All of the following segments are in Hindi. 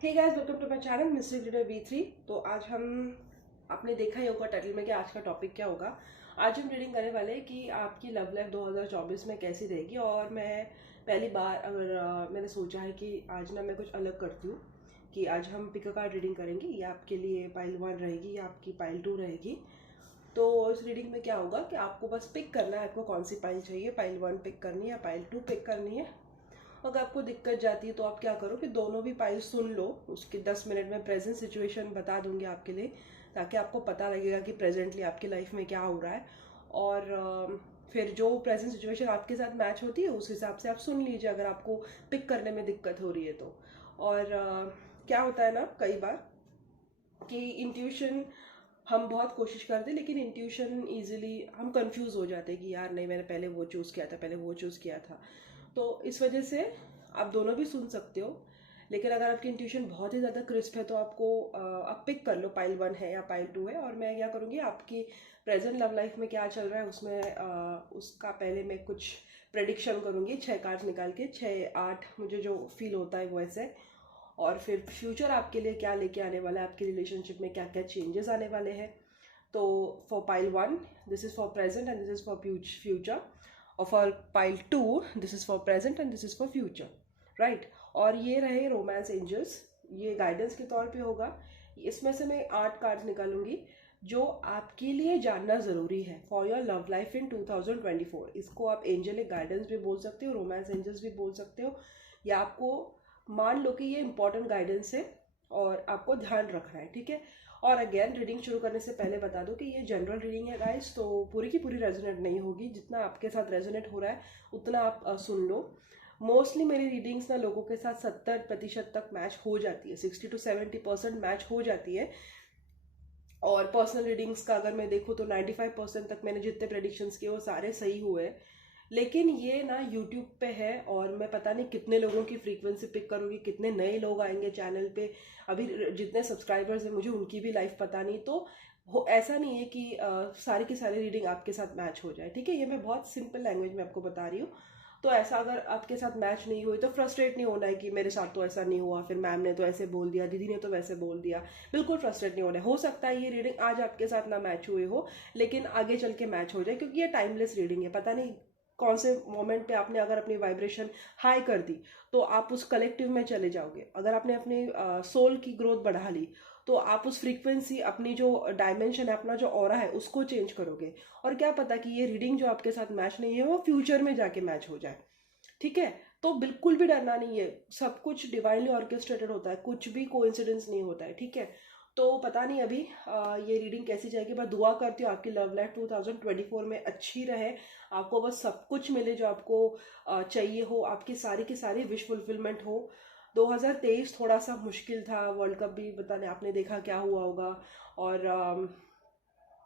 Hey guys, welcome to my channel mystery reader V3। तो आज हम आपने देखा ही होगा टाइटल में कि आज का टॉपिक क्या होगा। आज हम रीडिंग करने वाले हैं कि आपकी लव लाइफ 2024 में कैसी रहेगी। और मैं पहली बार मैंने सोचा है कि आज ना मैं कुछ अलग करती हूँ कि आज हम पिक अ कार्ड रीडिंग करेंगे। ये आपके लिए पाइल 1 रहेगी या आपकी पाइल 2 रहेगी। तो इस रीडिंग में क्या होगा कि आपको बस पिक करना है, आपको कौन सी पाइल चाहिए, पाइल 1 पिक करनी है या पाइल 2 पिक करनी है। अगर आपको दिक्कत जाती है तो आप क्या करो कि दोनों भी पाइल सुन लो। उसके 10 मिनट में प्रेजेंट सिचुएशन बता दूंगी आपके लिए, ताकि आपको पता लगेगा कि प्रेजेंटली आपकी लाइफ में क्या हो रहा है। और फिर जो प्रेजेंट सिचुएशन आपके साथ मैच होती है उस हिसाब से आप सुन लीजिए, अगर आपको पिक करने में दिक्कत हो रही है तो। और क्या होता है ना कई बार कि इंट्यूशन हम बहुत कोशिश करते हैं, लेकिन इंट्यूशन इजीली हम कंफ्यूज हो जाते हैं कि यार नहीं, मैंने पहले वो चूज़ किया था, पहले वो चूज़ किया था। तो इस वजह से आप दोनों भी सुन सकते हो। लेकिन अगर आपकी इंट्यूशन बहुत ही ज़्यादा क्रिस्प है तो आपको आप पिक कर लो, पाइल 1 है या पाइल 2 है। और मैं क्या करूँगी, आपकी प्रेजेंट लव लाइफ में क्या चल रहा है उसमें उसका पहले मैं कुछ प्रेडिक्शन करूँगी 6 कार्ड्स निकाल के, 6 8 मुझे जो फील होता है वो ऐसे। और फिर फ्यूचर आपके लिए क्या लेके आने वाला है, आपके रिलेशनशिप में क्या क्या चेंजेस आने वाले हैं। तो for pile 1 this is for present and this is for future. और for pile 2 this is for present and this is for future, right. और ये रहे रोमांस एंजल्स, ये गाइडेंस के तौर पे होगा। इसमें से मैं 8 कार्ड्स निकालूंगी जो आपके लिए जानना ज़रूरी है for your love life in 2024। इसको आप एंजलिक गाइडेंस भी बोल सकते हो, रोमांस एंजल्स भी बोल सकते हो, या आपको मान लो कि ये इंपॉर्टेंट गाइडेंस है और आपको ध्यान रखना है, ठीक है। और अगेन रीडिंग शुरू करने से पहले बता दो कि ये जनरल रीडिंग है गाइस, तो पूरी की पूरी रेजोनेट नहीं होगी। जितना आपके साथ रेजोनेट हो रहा है उतना आप सुन लो। मोस्टली मेरी रीडिंग्स ना लोगों के साथ 70% तक मैच हो जाती है, 60 to 70% मैच हो जाती है। और पर्सनल रीडिंग्स का अगर मैं देखूँ तो 95% तक मैंने जितने प्रेडिक्शंस किए वो सारे सही हुए। लेकिन ये ना यूट्यूब पे है और मैं पता नहीं कितने लोगों की फ्रीक्वेंसी पिक करूँगी, कितने नए लोग आएंगे चैनल पे। अभी जितने सब्सक्राइबर्स हैं मुझे उनकी भी लाइफ पता नहीं। तो ऐसा नहीं है कि सारी की सारी रीडिंग आपके साथ मैच हो जाए, ठीक है। ये मैं बहुत सिंपल लैंग्वेज में आपको बता रही हूँ। तो ऐसा अगर आपके साथ मैच नहीं हुई तो फ्रस्ट्रेट नहीं होना है कि मेरे साथ तो ऐसा नहीं हुआ, फिर मैम ने तो ऐसे बोल दिया, दीदी ने तो वैसे बोल दिया। बिल्कुल फ्रस्ट्रेट नहीं होना है। हो सकता है ये रीडिंग आज आपके साथ ना मैच हुए हो, लेकिन आगे चल के मैच हो जाए, क्योंकि ये टाइमलेस रीडिंग है। पता नहीं कौन से मोमेंट पे आपने अगर अपनी वाइब्रेशन हाई कर दी तो आप उस कलेक्टिव में चले जाओगे। अगर आपने अपनी सोल की ग्रोथ बढ़ा ली तो आप उस फ्रीक्वेंसी, अपनी जो डायमेंशन है, अपना जो ऑरा है, उसको चेंज करोगे। और क्या पता कि ये रीडिंग जो आपके साथ मैच नहीं है वो फ्यूचर में जाके मैच हो जाए, ठीक है। तो बिल्कुल भी डरना नहीं है, सब कुछ डिवाइनली ऑर्केस्ट्रेटेड होता है, कुछ भी कोइंसिडेंस नहीं होता है, ठीक है। तो पता नहीं अभी ये रीडिंग कैसी जाएगी, मैं दुआ करती हूँ आपकी लव लाइफ 2024 में अच्छी रहे। आपको बस सब कुछ मिले जो आपको चाहिए हो, आपकी सारी की सारी विश फुलफिलमेंट हो। 2023 थोड़ा सा मुश्किल था, वर्ल्ड कप भी पता नहीं आपने देखा क्या हुआ होगा। और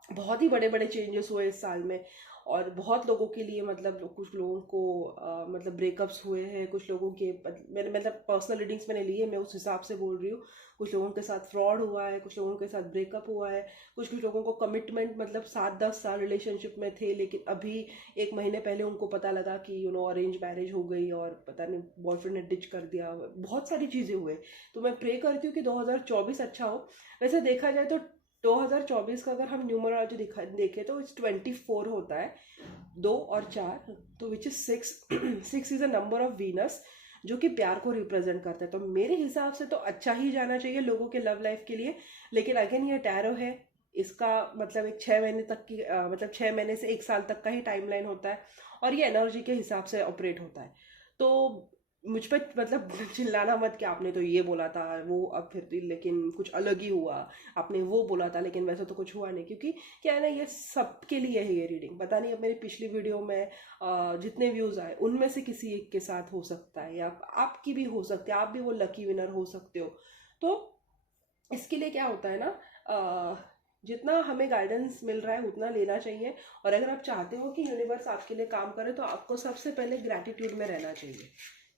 बहुत ही बड़े बड़े चेंजेस हुए इस साल में। और बहुत लोगों के लिए, मतलब कुछ लोगों को मतलब ब्रेकअप्स हुए हैं, कुछ लोगों के मैंने मतलब पर्सनल रीडिंग्स मैंने लिए, मैं उस हिसाब से बोल रही हूँ। कुछ लोगों के साथ फ्रॉड हुआ है, कुछ लोगों के साथ ब्रेकअप हुआ है, कुछ कुछ लोगों को कमिटमेंट, मतलब 7-10 साल रिलेशनशिप में थे लेकिन अभी 1 महीने पहले उनको पता लगा कि अरेंज मैरिज हो गई और पता नहीं बॉयफ्रेंड ने डिच कर दिया। बहुत सारी चीज़ें हुए। तो मैं प्रे करती हूँ कि 2024 अच्छा हो। वैसे देखा जाए तो 2024 का अगर हम न्यूमरोलॉजी देखें तो इट्स 24 होता है, 2 और 4, तो which is 6। 6 is a number of Venus, जो कि प्यार को रिप्रेजेंट करता है। तो मेरे हिसाब से तो अच्छा ही जाना चाहिए लोगों के लव लाइफ के लिए। लेकिन अगेन ये टैरो है, इसका मतलब एक 6 महीने तक की मतलब 6 महीने से 1 साल तक का ही टाइमलाइन होता है। और ये एनर्जी के हिसाब से ऑपरेट होता है। तो मुझ पर मतलब चिल्लाना मत कि आपने तो ये बोला था वो, अब फिर लेकिन कुछ अलग ही हुआ, आपने वो बोला था लेकिन वैसा तो कुछ हुआ नहीं। क्योंकि क्या है ना, ये सबके लिए है ये रीडिंग। पता नहीं अब मेरी पिछली वीडियो में जितने व्यूज आए उनमें से किसी एक के साथ हो सकता है, या आपकी भी हो सकती है, आप भी वो लकी विनर हो सकते हो। तो इसके लिए क्या होता है ना, जितना हमें गाइडेंस मिल रहा है उतना लेना चाहिए। और अगर आप चाहते हो कि यूनिवर्स आपके लिए काम करे तो आपको सबसे पहले ग्रैटिट्यूड में रहना चाहिए,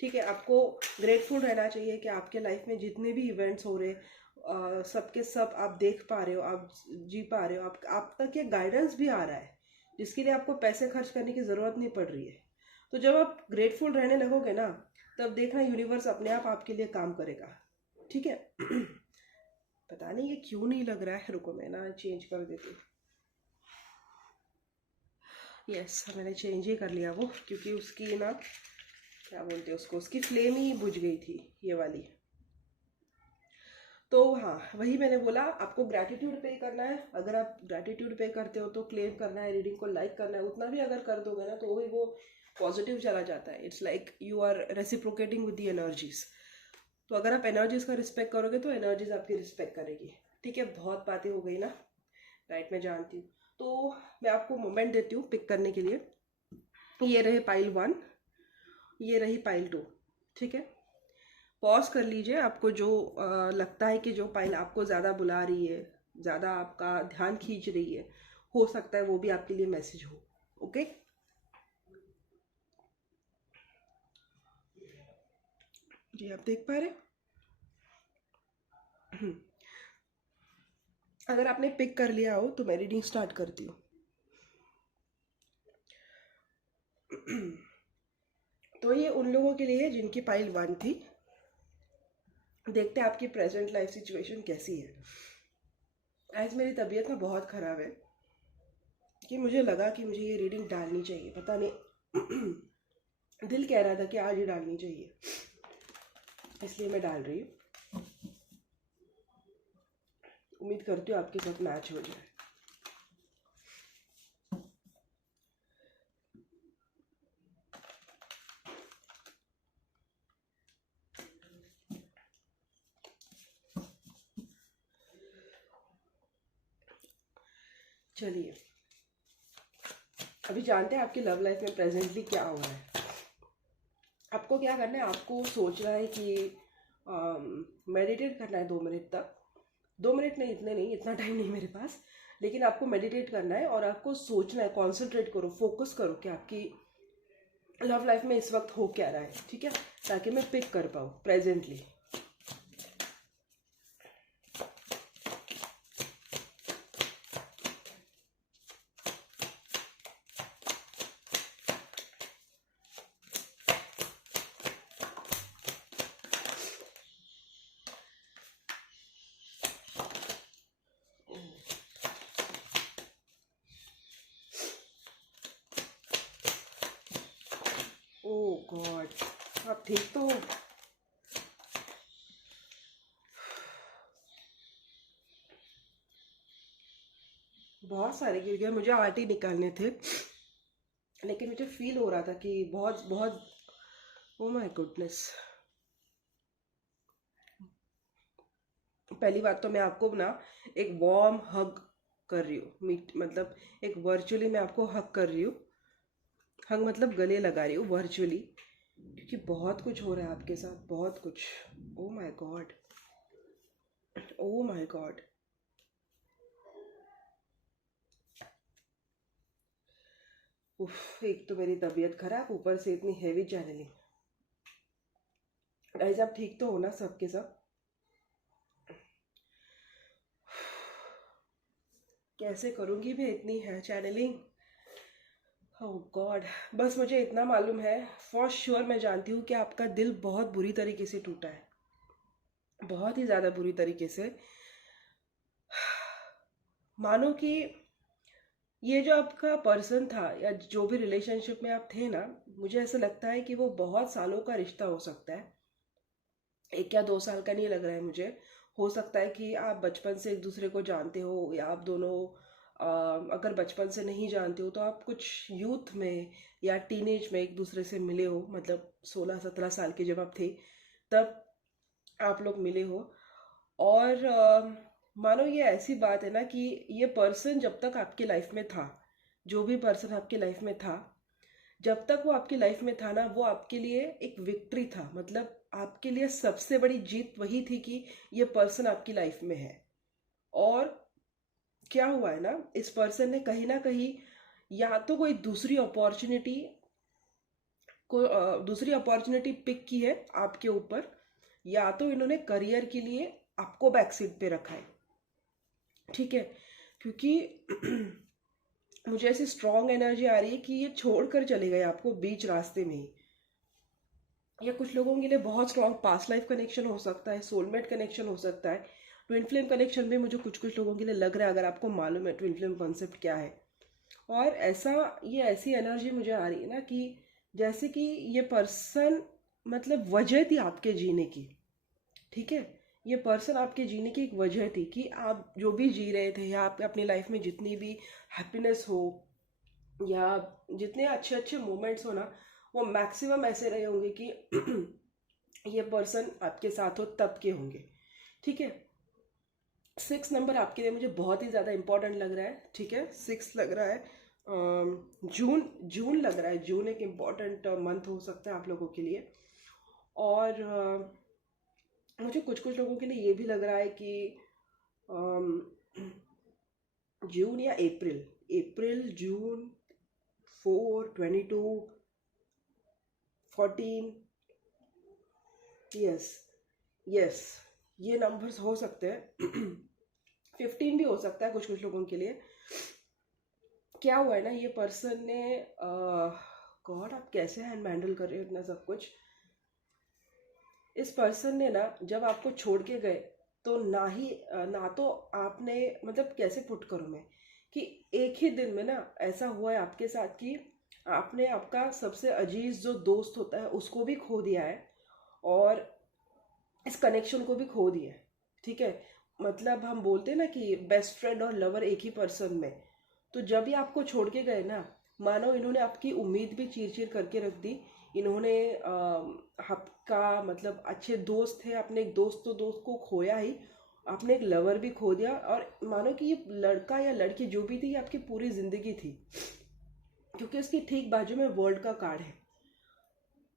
ठीक है। आपको ग्रेटफुल रहना चाहिए कि आपके लाइफ में जितने भी इवेंट्स हो रहे, सबके सब आप देख पा रहे हो, आप जी पा रहे हो, आप तक ये गाइडेंस भी आ रहा है जिसके लिए आपको पैसे खर्च करने की ज़रूरत नहीं पड़ रही है। तो जब आप ग्रेटफुल रहने लगोगे ना, तब देखना यूनिवर्स अपने आप आपके लिए काम करेगा, ठीक है। पता नहीं ये क्यों नहीं लग रहा है, रुको मैं ना चेंज कर देती हूँ। यस, मैंने चेंज ही कर लिया वो, क्योंकि उसकी ना क्या बोलते हैं उसको, उसकी फ्लेम ही बुझ गई थी ये वाली। तो हाँ, वही मैंने बोला, आपको ग्रैटिट्यूड पे करना है। अगर आप ग्रैटिट्यूड पे करते हो तो क्लेम करना है, रीडिंग को लाइक करना है। उतना भी अगर कर दोगे ना तो भी वो पॉजिटिव चला जाता है। It's like you are reciprocating with the energies. तो अगर आप एनर्जीज का रिस्पेक्ट करोगे तो एनर्जीज आपकी रिस्पेक्ट करेगी। ठीक है, बहुत बातें हो गई ना, राइट, मैं जानती हूँ। तो मैं आपको मोमेंट देती हूँ पिक करने के लिए। ये रहे पाइल 1, ये रही पाइल 2। ठीक है, पॉज कर लीजिए। आपको जो लगता है कि जो पाइल आपको ज़्यादा बुला रही है, ज़्यादा आपका ध्यान खींच रही है, हो सकता है वो भी आपके लिए मैसेज हो। ओके, जी आप देख पा रहे हैं। अगर आपने पिक कर लिया हो तो मैं रीडिंग स्टार्ट करती हूँ। तो ये उन लोगों के लिए है जिनकी पाइल 1 थी। देखते हैं आपकी प्रेजेंट लाइफ सिचुएशन कैसी है। आज मेरी तबीयत ना बहुत ख़राब है कि मुझे लगा कि मुझे ये रीडिंग डालनी चाहिए, पता नहीं दिल कह रहा था कि आज ही डालनी चाहिए, इसलिए मैं डाल रही हूँ। उम्मीद करती हूँ आपके साथ मैच हो जाए। चलिए, अभी जानते हैं आपकी लव लाइफ में प्रेजेंटली क्या हो रहा है। आपको क्या करना है, आपको सोचना है कि मेडिटेट करना है 2 मिनट तक। 2 मिनट नहीं, इतने नहीं, इतना टाइम नहीं मेरे पास, लेकिन आपको मेडिटेट करना है और आपको सोचना है, कॉन्सेंट्रेट करो, फोकस करो कि आपकी लव लाइफ में इस वक्त हो क्या रहा है। ठीक है, ताकि मैं पिक कर पाऊँ प्रेजेंटली। ओह गॉड, आप ठीक तो हो? बहुत सारे गिर गए, मुझे आर्ट ही निकालने थे, लेकिन मुझे फील हो रहा था कि बहुत बहुत, ओ माय गुडनेस। पहली बात तो मैं आपको ना एक वार्म हग कर रही हूँ, मीट मतलब एक वर्चुअली मैं आपको हग कर रही हूँ। हग मतलब गले लगा रही हूँ वर्चुअली, क्योंकि बहुत कुछ हो रहा है आपके साथ, बहुत कुछ। Oh my God, oh my God. उफ, एक तो मेरी तबीयत खराब, ऊपर से इतनी हेवी चैनलिंग। गाइस आप ठीक तो हो ना सबके सब? कैसे करूँगी मैं इतनी है चैनलिंग? ओह गॉड, बस मुझे इतना मालूम है फॉर श्योर, मैं जानती हूँ कि आपका दिल बहुत बुरी तरीके से टूटा है, बहुत ही ज़्यादा बुरी तरीके से। मानो कि ये जो आपका पर्सन था या जो भी रिलेशनशिप में आप थे ना, मुझे ऐसा लगता है कि वो बहुत सालों का रिश्ता हो सकता है। 1 या 2 साल का नहीं लग रहा है मुझे। हो सकता है कि आप बचपन से एक दूसरे को जानते हो, या आप दोनों अगर बचपन से नहीं जानते हो तो आप कुछ यूथ में या टीनेज में एक दूसरे से मिले हो, मतलब 16-17 साल के जब आप थे तब आप लोग मिले हो। और मानो ये ऐसी बात है ना कि ये पर्सन जब तक आपकी लाइफ में था, जो भी पर्सन आपकी लाइफ में था, जब तक वो आपकी लाइफ में था ना, वो आपके लिए एक विक्ट्री था। मतलब आपके लिए सबसे बड़ी जीत वही थी कि ये पर्सन आपकी लाइफ में है। और क्या हुआ है ना, इस पर्सन ने कहीं ना कहीं या तो कोई दूसरी अपॉर्चुनिटी पिक की है आपके ऊपर, या तो इन्होंने करियर के लिए आपको बैक सीट पे रखा है। ठीक है, क्योंकि मुझे ऐसी स्ट्रॉन्ग एनर्जी आ रही है कि ये छोड़कर चले गए आपको बीच रास्ते में ही। या कुछ लोगों के लिए बहुत स्ट्रॉन्ग पास्ट लाइफ कनेक्शन हो सकता है, सोलमेट कनेक्शन हो सकता है। ट्विन फ्लेम कनेक्शन भी मुझे कुछ कुछ लोगों के लिए लग रहा है, अगर आपको मालूम है ट्विन फ्लेम कॉन्सेप्ट क्या है। और ये ऐसी एनर्जी मुझे आ रही है ना कि जैसे कि ये पर्सन मतलब वजह थी आपके जीने की, ठीक है। ये पर्सन आपके जीने की एक वजह थी कि आप जो भी जी रहे थे, या आप अपनी लाइफ में जितनी भी हैप्पीनेस हो या जितने अच्छे अच्छे मोमेंट्स हो ना, वो मैक्सिमम ऐसे रहे होंगे कि ये पर्सन आपके साथ हो तब के होंगे, ठीक है। 6 नंबर आपके लिए मुझे बहुत ही ज़्यादा इंपॉर्टेंट लग रहा है, ठीक है। 6 लग रहा है। जून जून लग रहा है, जून एक इम्पॉर्टेंट मंथ हो सकता है आप लोगों के लिए। और मुझे कुछ कुछ लोगों के लिए ये भी लग रहा है कि जून या अप्रैल, अप्रैल जून 4, 22, 14, यस यस, ये नंबर्स हो सकते हैं। 15 भी हो सकता है कुछ कुछ लोगों के लिए। क्या हुआ है ना, ये पर्सन ने गॉड, आप कैसे हैंडल कर रहे हो इतना सब कुछ। इस पर्सन ने ना जब आपको छोड़ के गए तो ना तो आपने, मतलब कैसे पुट करूँ मैं, कि एक ही दिन में ना ऐसा हुआ है आपके साथ कि आपने आपका सबसे अजीज जो दोस्त होता है उसको भी खो दिया है, और इस कनेक्शन को भी खो दिया है, ठीक है। मतलब हम बोलते हैं ना कि बेस्ट फ्रेंड और लवर एक ही पर्सन में। तो जब ये आपको छोड़ के गए ना, मानो इन्होंने आपकी उम्मीद भी चीर चीर करके रख दी। इन्होंने आपका मतलब अच्छे दोस्त थे, आपने एक दोस्त को खोया ही, आपने एक लवर भी खो दिया, और मानो कि ये लड़का या लड़की जो भी थी ये आपकी पूरी जिंदगी थी, क्योंकि उसकी ठीक बाजू में वर्ल्ड का कार्ड है।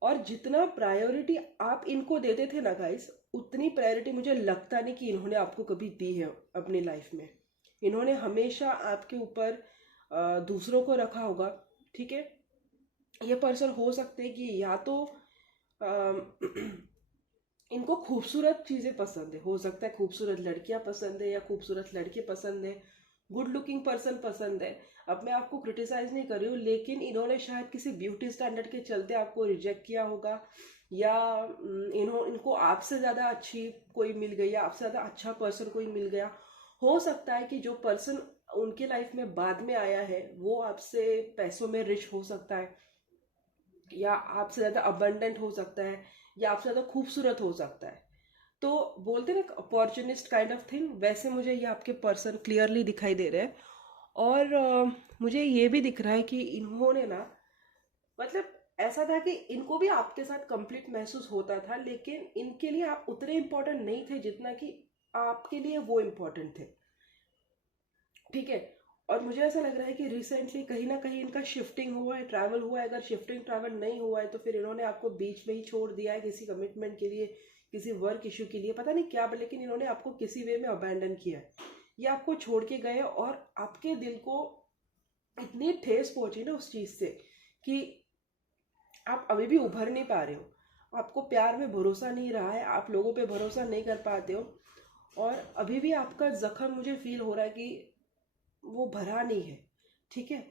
और जितना प्रायोरिटी आप इनको देते थे ना गाइस, उतनी प्रायोरिटी मुझे लगता नहीं कि इन्होंने आपको कभी दी है अपनी लाइफ में। इन्होंने हमेशा आपके ऊपर दूसरों को रखा होगा, ठीक है। ये पर्सन हो सकते हैं कि या तो इनको खूबसूरत चीज़ें पसंद है, हो सकता है खूबसूरत लड़कियां पसंद है या खूबसूरत लड़के पसंद है, गुड लुकिंग पर्सन पसंद है। अब मैं आपको क्रिटिसाइज नहीं कर रही हूँ, लेकिन इन्होंने शायद किसी ब्यूटी स्टैंडर्ड के चलते आपको रिजेक्ट किया होगा, या इनको आपसे ज़्यादा अच्छी कोई मिल गई, या आपसे ज़्यादा अच्छा पर्सन कोई मिल गया। हो सकता है कि जो पर्सन उनके लाइफ में बाद में आया है वो आपसे पैसों में रिच हो सकता है, या आपसे ज़्यादा अबंडेंट हो सकता है, या आपसे ज़्यादा खूबसूरत हो सकता है। तो बोलते ना अपॉर्चुनिस्ट काइंड ऑफ थिंग, वैसे मुझे ये आपके पर्सन क्लियरली दिखाई दे रहे हैं। और मुझे ये भी दिख रहा है कि इन्होंने ना, मतलब ऐसा था कि इनको भी आपके साथ कंप्लीट महसूस होता था, लेकिन इनके लिए आप उतने इम्पोर्टेंट नहीं थे जितना कि आपके लिए वो इम्पोर्टेंट थे, ठीक है। और मुझे ऐसा लग रहा है कि रिसेंटली कहीं ना कहीं इनका शिफ्टिंग हुआ है, ट्रैवल हुआ है। अगर शिफ्टिंग ट्रैवल नहीं हुआ है तो फिर इन्होंने आपको बीच में ही छोड़ दिया है किसी कमिटमेंट के लिए, किसी वर्क इशू के लिए, पता नहीं क्या, लेकिन इन्होंने आपको किसी वे में अबैंडन किया है। ये आपको छोड़ के गए और आपके दिल को इतनी ठेस पहुंची ना उस चीज से कि आप अभी भी उभर नहीं पा रहे हो। आपको प्यार में भरोसा नहीं रहा है, आप लोगों पे भरोसा नहीं कर पाते हो, और अभी भी आपका जख्म मुझे फील हो रहा है कि वो भरा नहीं है, ठीक है।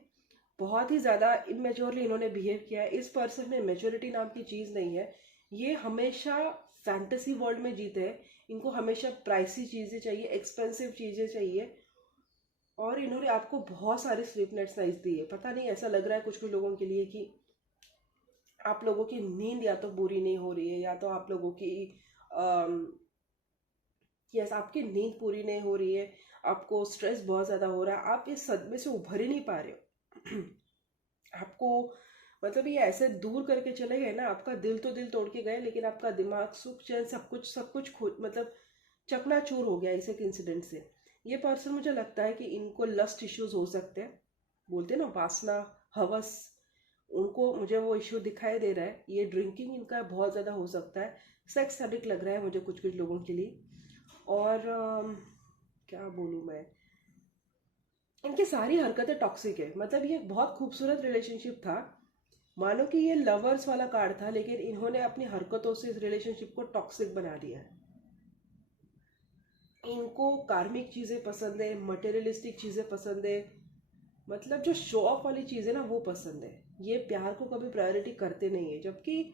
बहुत ही ज़्यादा इमेच्योरली इन्होंने बिहेव किया है। इस पर्सन में मेच्योरिटी नाम की चीज़ नहीं है। ये हमेशा फैंटेसी वर्ल्ड में जीते हैं। इनको हमेशा प्राइसी चीज़ें चाहिए, एक्सपेंसिव चीज़ें चाहिए, और इन्होंने आपको बहुत सारे स्लीपलेस नाइट्स दी है। पता नहीं, ऐसा लग रहा है कुछ कुछ लोगों के लिए कि आप लोगों की नींद या तो पूरी नहीं हो रही है, या तो आप लोगों की यस, आपकी नींद पूरी नहीं हो रही है, आपको स्ट्रेस बहुत ज़्यादा हो रहा है, आप इस सदमे से उभर ही नहीं पा रहे हो। आपको मतलब ये ऐसे दूर करके चले गए ना, आपका दिल तो दिल तोड़ के गए, लेकिन आपका दिमाग, सुख चैन, सब कुछ मतलब चकनाचूर हो गया इस एक इंसिडेंट से। ये पर्सन, मुझे लगता है कि इनको लस्ट इश्यूज हो सकते हैं, बोलते हैं ना वासना, हवस, उनको मुझे वो इश्यू दिखाई दे रहा है। ये ड्रिंकिंग इनका बहुत ज़्यादा हो सकता है, सेक्स एडिक्ट लग रहा है मुझे कुछ कुछ लोगों के लिए। और क्या बोलूँ मैं, इनकी सारी हरकतें टॉक्सिक है। मतलब ये बहुत खूबसूरत रिलेशनशिप था, मानो कि ये लवर्स वाला कार्ड था, लेकिन इन्होंने अपनी हरकतों से इस रिलेशनशिप को टॉक्सिक बना दिया है। इनको कार्मिक चीज़ें पसंद है, मटेरियलिस्टिक चीज़ें पसंद है, मतलब जो शो ऑफ वाली चीज़ है ना वो पसंद है। ये प्यार को कभी प्रायोरिटी करते नहीं है, जबकि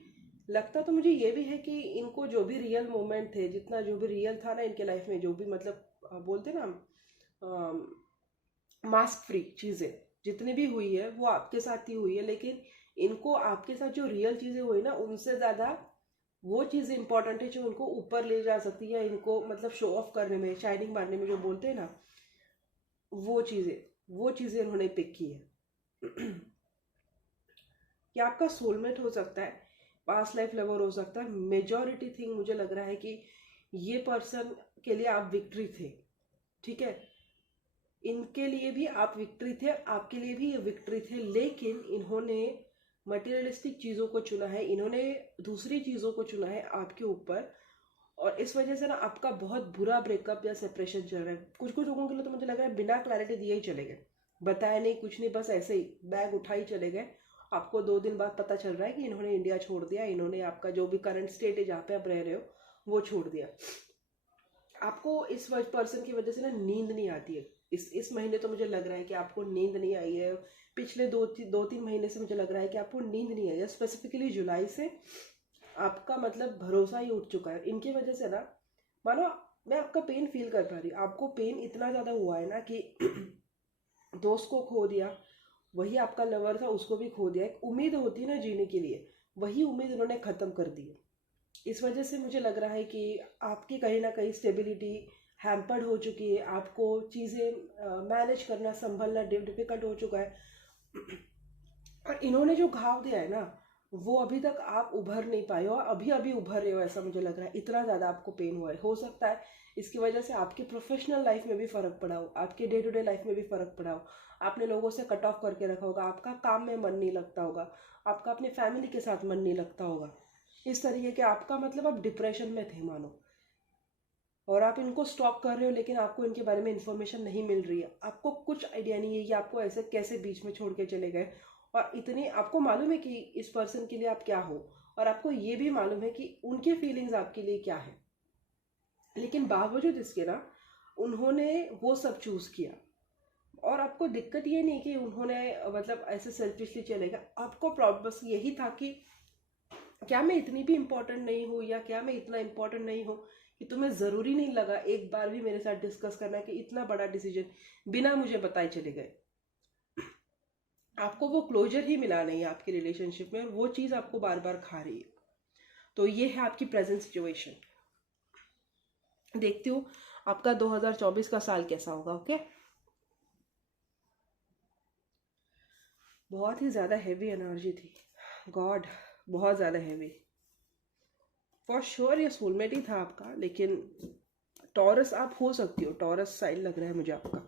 लगता तो मुझे ये भी है कि इनको जो भी रियल मोमेंट थे, जितना जो भी रियल था ना इनके लाइफ में, जो भी मतलब बोलते ना मास्क फ्री चीज़ें जितनी भी हुई है वो आपके साथ ही हुई है, लेकिन इनको आपके साथ जो रियल चीज़ें हुई ना उनसे ज़्यादा वो चीज़ इंपॉर्टेंट है जो उनको ऊपर ले जा सकती है, इनको मतलब शो ऑफ करने में, शाइनिंग मारने में जो बोलते हैं ना, वो चीज़ें इन्होंने पिक की है। कि आपका सोलमेट हो सकता है, पास्ट लाइफ लवर हो सकता है, मेजॉरिटी थिंग मुझे लग रहा है कि ये पर्सन के लिए आप विक्ट्री थे, ठीक है, इनके लिए भी आप विक्ट्री थे, आपके लिए भी ये विक्ट्री थे, लेकिन इन्होंने मटेरियलिस्टिक चीज़ों को चुना है, इन्होंने दूसरी चीज़ों को चुना है आपके ऊपर, और इस वजह से ना आपका बहुत बुरा ब्रेकअप या सेपरेशन चल रहा है। कुछ कुछ लोगों के लिए तो मुझे लग रहा है बिना क्लैरिटी दिए ही चले गए, बताया नहीं कुछ नहीं, बस ऐसे ही बैग उठा ही चले गए। आपको 2 दिन बाद पता चल रहा है कि इन्होंने इंडिया छोड़ दिया, इन्होंने आपका जो भी करंट स्टेट है जहाँ पे आप रह रहे हो वो छोड़ दिया। आपको इस पर्सन की वजह से ना नींद नहीं आती है। इस महीने तो मुझे लग रहा है कि आपको नींद नहीं आई है, पिछले 2-3 महीने से मुझे लग रहा है कि आपको नींद नहीं आई है, स्पेसिफिकली जुलाई से आपका मतलब भरोसा ही उठ चुका है इनकी वजह से ना। मानो मैं आपका पेन फील कर पा रही हूँ, आपको पेन इतना ज़्यादा हुआ है ना कि दोस्त को खो दिया, वही आपका लवर था उसको भी खो दिया, एक उम्मीद होती है ना जीने के लिए, वही उम्मीद उन्होंने ख़त्म कर दी है। इस वजह से मुझे लग रहा है कि आपकी कहीं ना कहीं स्टेबिलिटी हैम्पर्ड हो चुकी है, आपको चीज़ें मैनेज करना संभलना डिफिकल्ट हो चुका है। और इन्होंने जो घाव दिया है ना वो अभी तक आप उभर नहीं पाए हो, अभी अभी उभर रहे हो ऐसा मुझे लग रहा है, इतना ज़्यादा आपको पेन हुआ है। हो सकता है इसकी वजह से आपकी प्रोफेशनल लाइफ में भी फ़र्क पड़ा हो, आपके डे टू डे लाइफ में भी फ़र्क पड़ा हो, आपने लोगों से कट ऑफ करके रखा होगा, आपका काम में मन नहीं लगता होगा, आपका अपने फैमिली के साथ मन नहीं लगता होगा, इस तरीके के आपका मतलब आप डिप्रेशन में थे मानो, और आप इनको स्टॉप कर रहे हो लेकिन आपको इनके बारे में इंफॉर्मेशन नहीं मिल रही है, आपको कुछ आइडिया नहीं है कि आपको ऐसे कैसे बीच में छोड़ के चले गए। और इतनी आपको मालूम है कि इस पर्सन के लिए आप क्या हो, और आपको ये भी मालूम है कि उनके फीलिंग्स आपके लिए क्या है, लेकिन बावजूद इसके ना उन्होंने वो सब चूज़ किया। और आपको दिक्कत ये नहीं कि उन्होंने मतलब ऐसे सेल्फिशली चलेगा, आपको प्रॉब्लम बस यही था कि क्या मैं इतनी भी इम्पोर्टेंट नहीं हूँ, या क्या मैं इतना इम्पोर्टेंट नहीं हूँ कि तुम्हें ज़रूरी नहीं लगा एक बार भी मेरे साथ डिस्कस करना कि इतना बड़ा डिसीजन बिना मुझे बताए चले गए। आपको वो क्लोजर ही मिला नहीं आपकी रिलेशनशिप में, और वो चीज़ आपको बार बार खा रही है। तो ये है आपकी प्रेजेंट सिचुएशन। देखती हूँ आपका 2024 का साल कैसा होगा। ओके, बहुत ही ज़्यादा हैवी एनर्जी थी, गॉड, बहुत ज़्यादा हैवी। फॉर श्योर ये सोलमेट ही था आपका, लेकिन टॉरस आप हो सकती हो, टॉरस साइड लग रहा है मुझे आपका।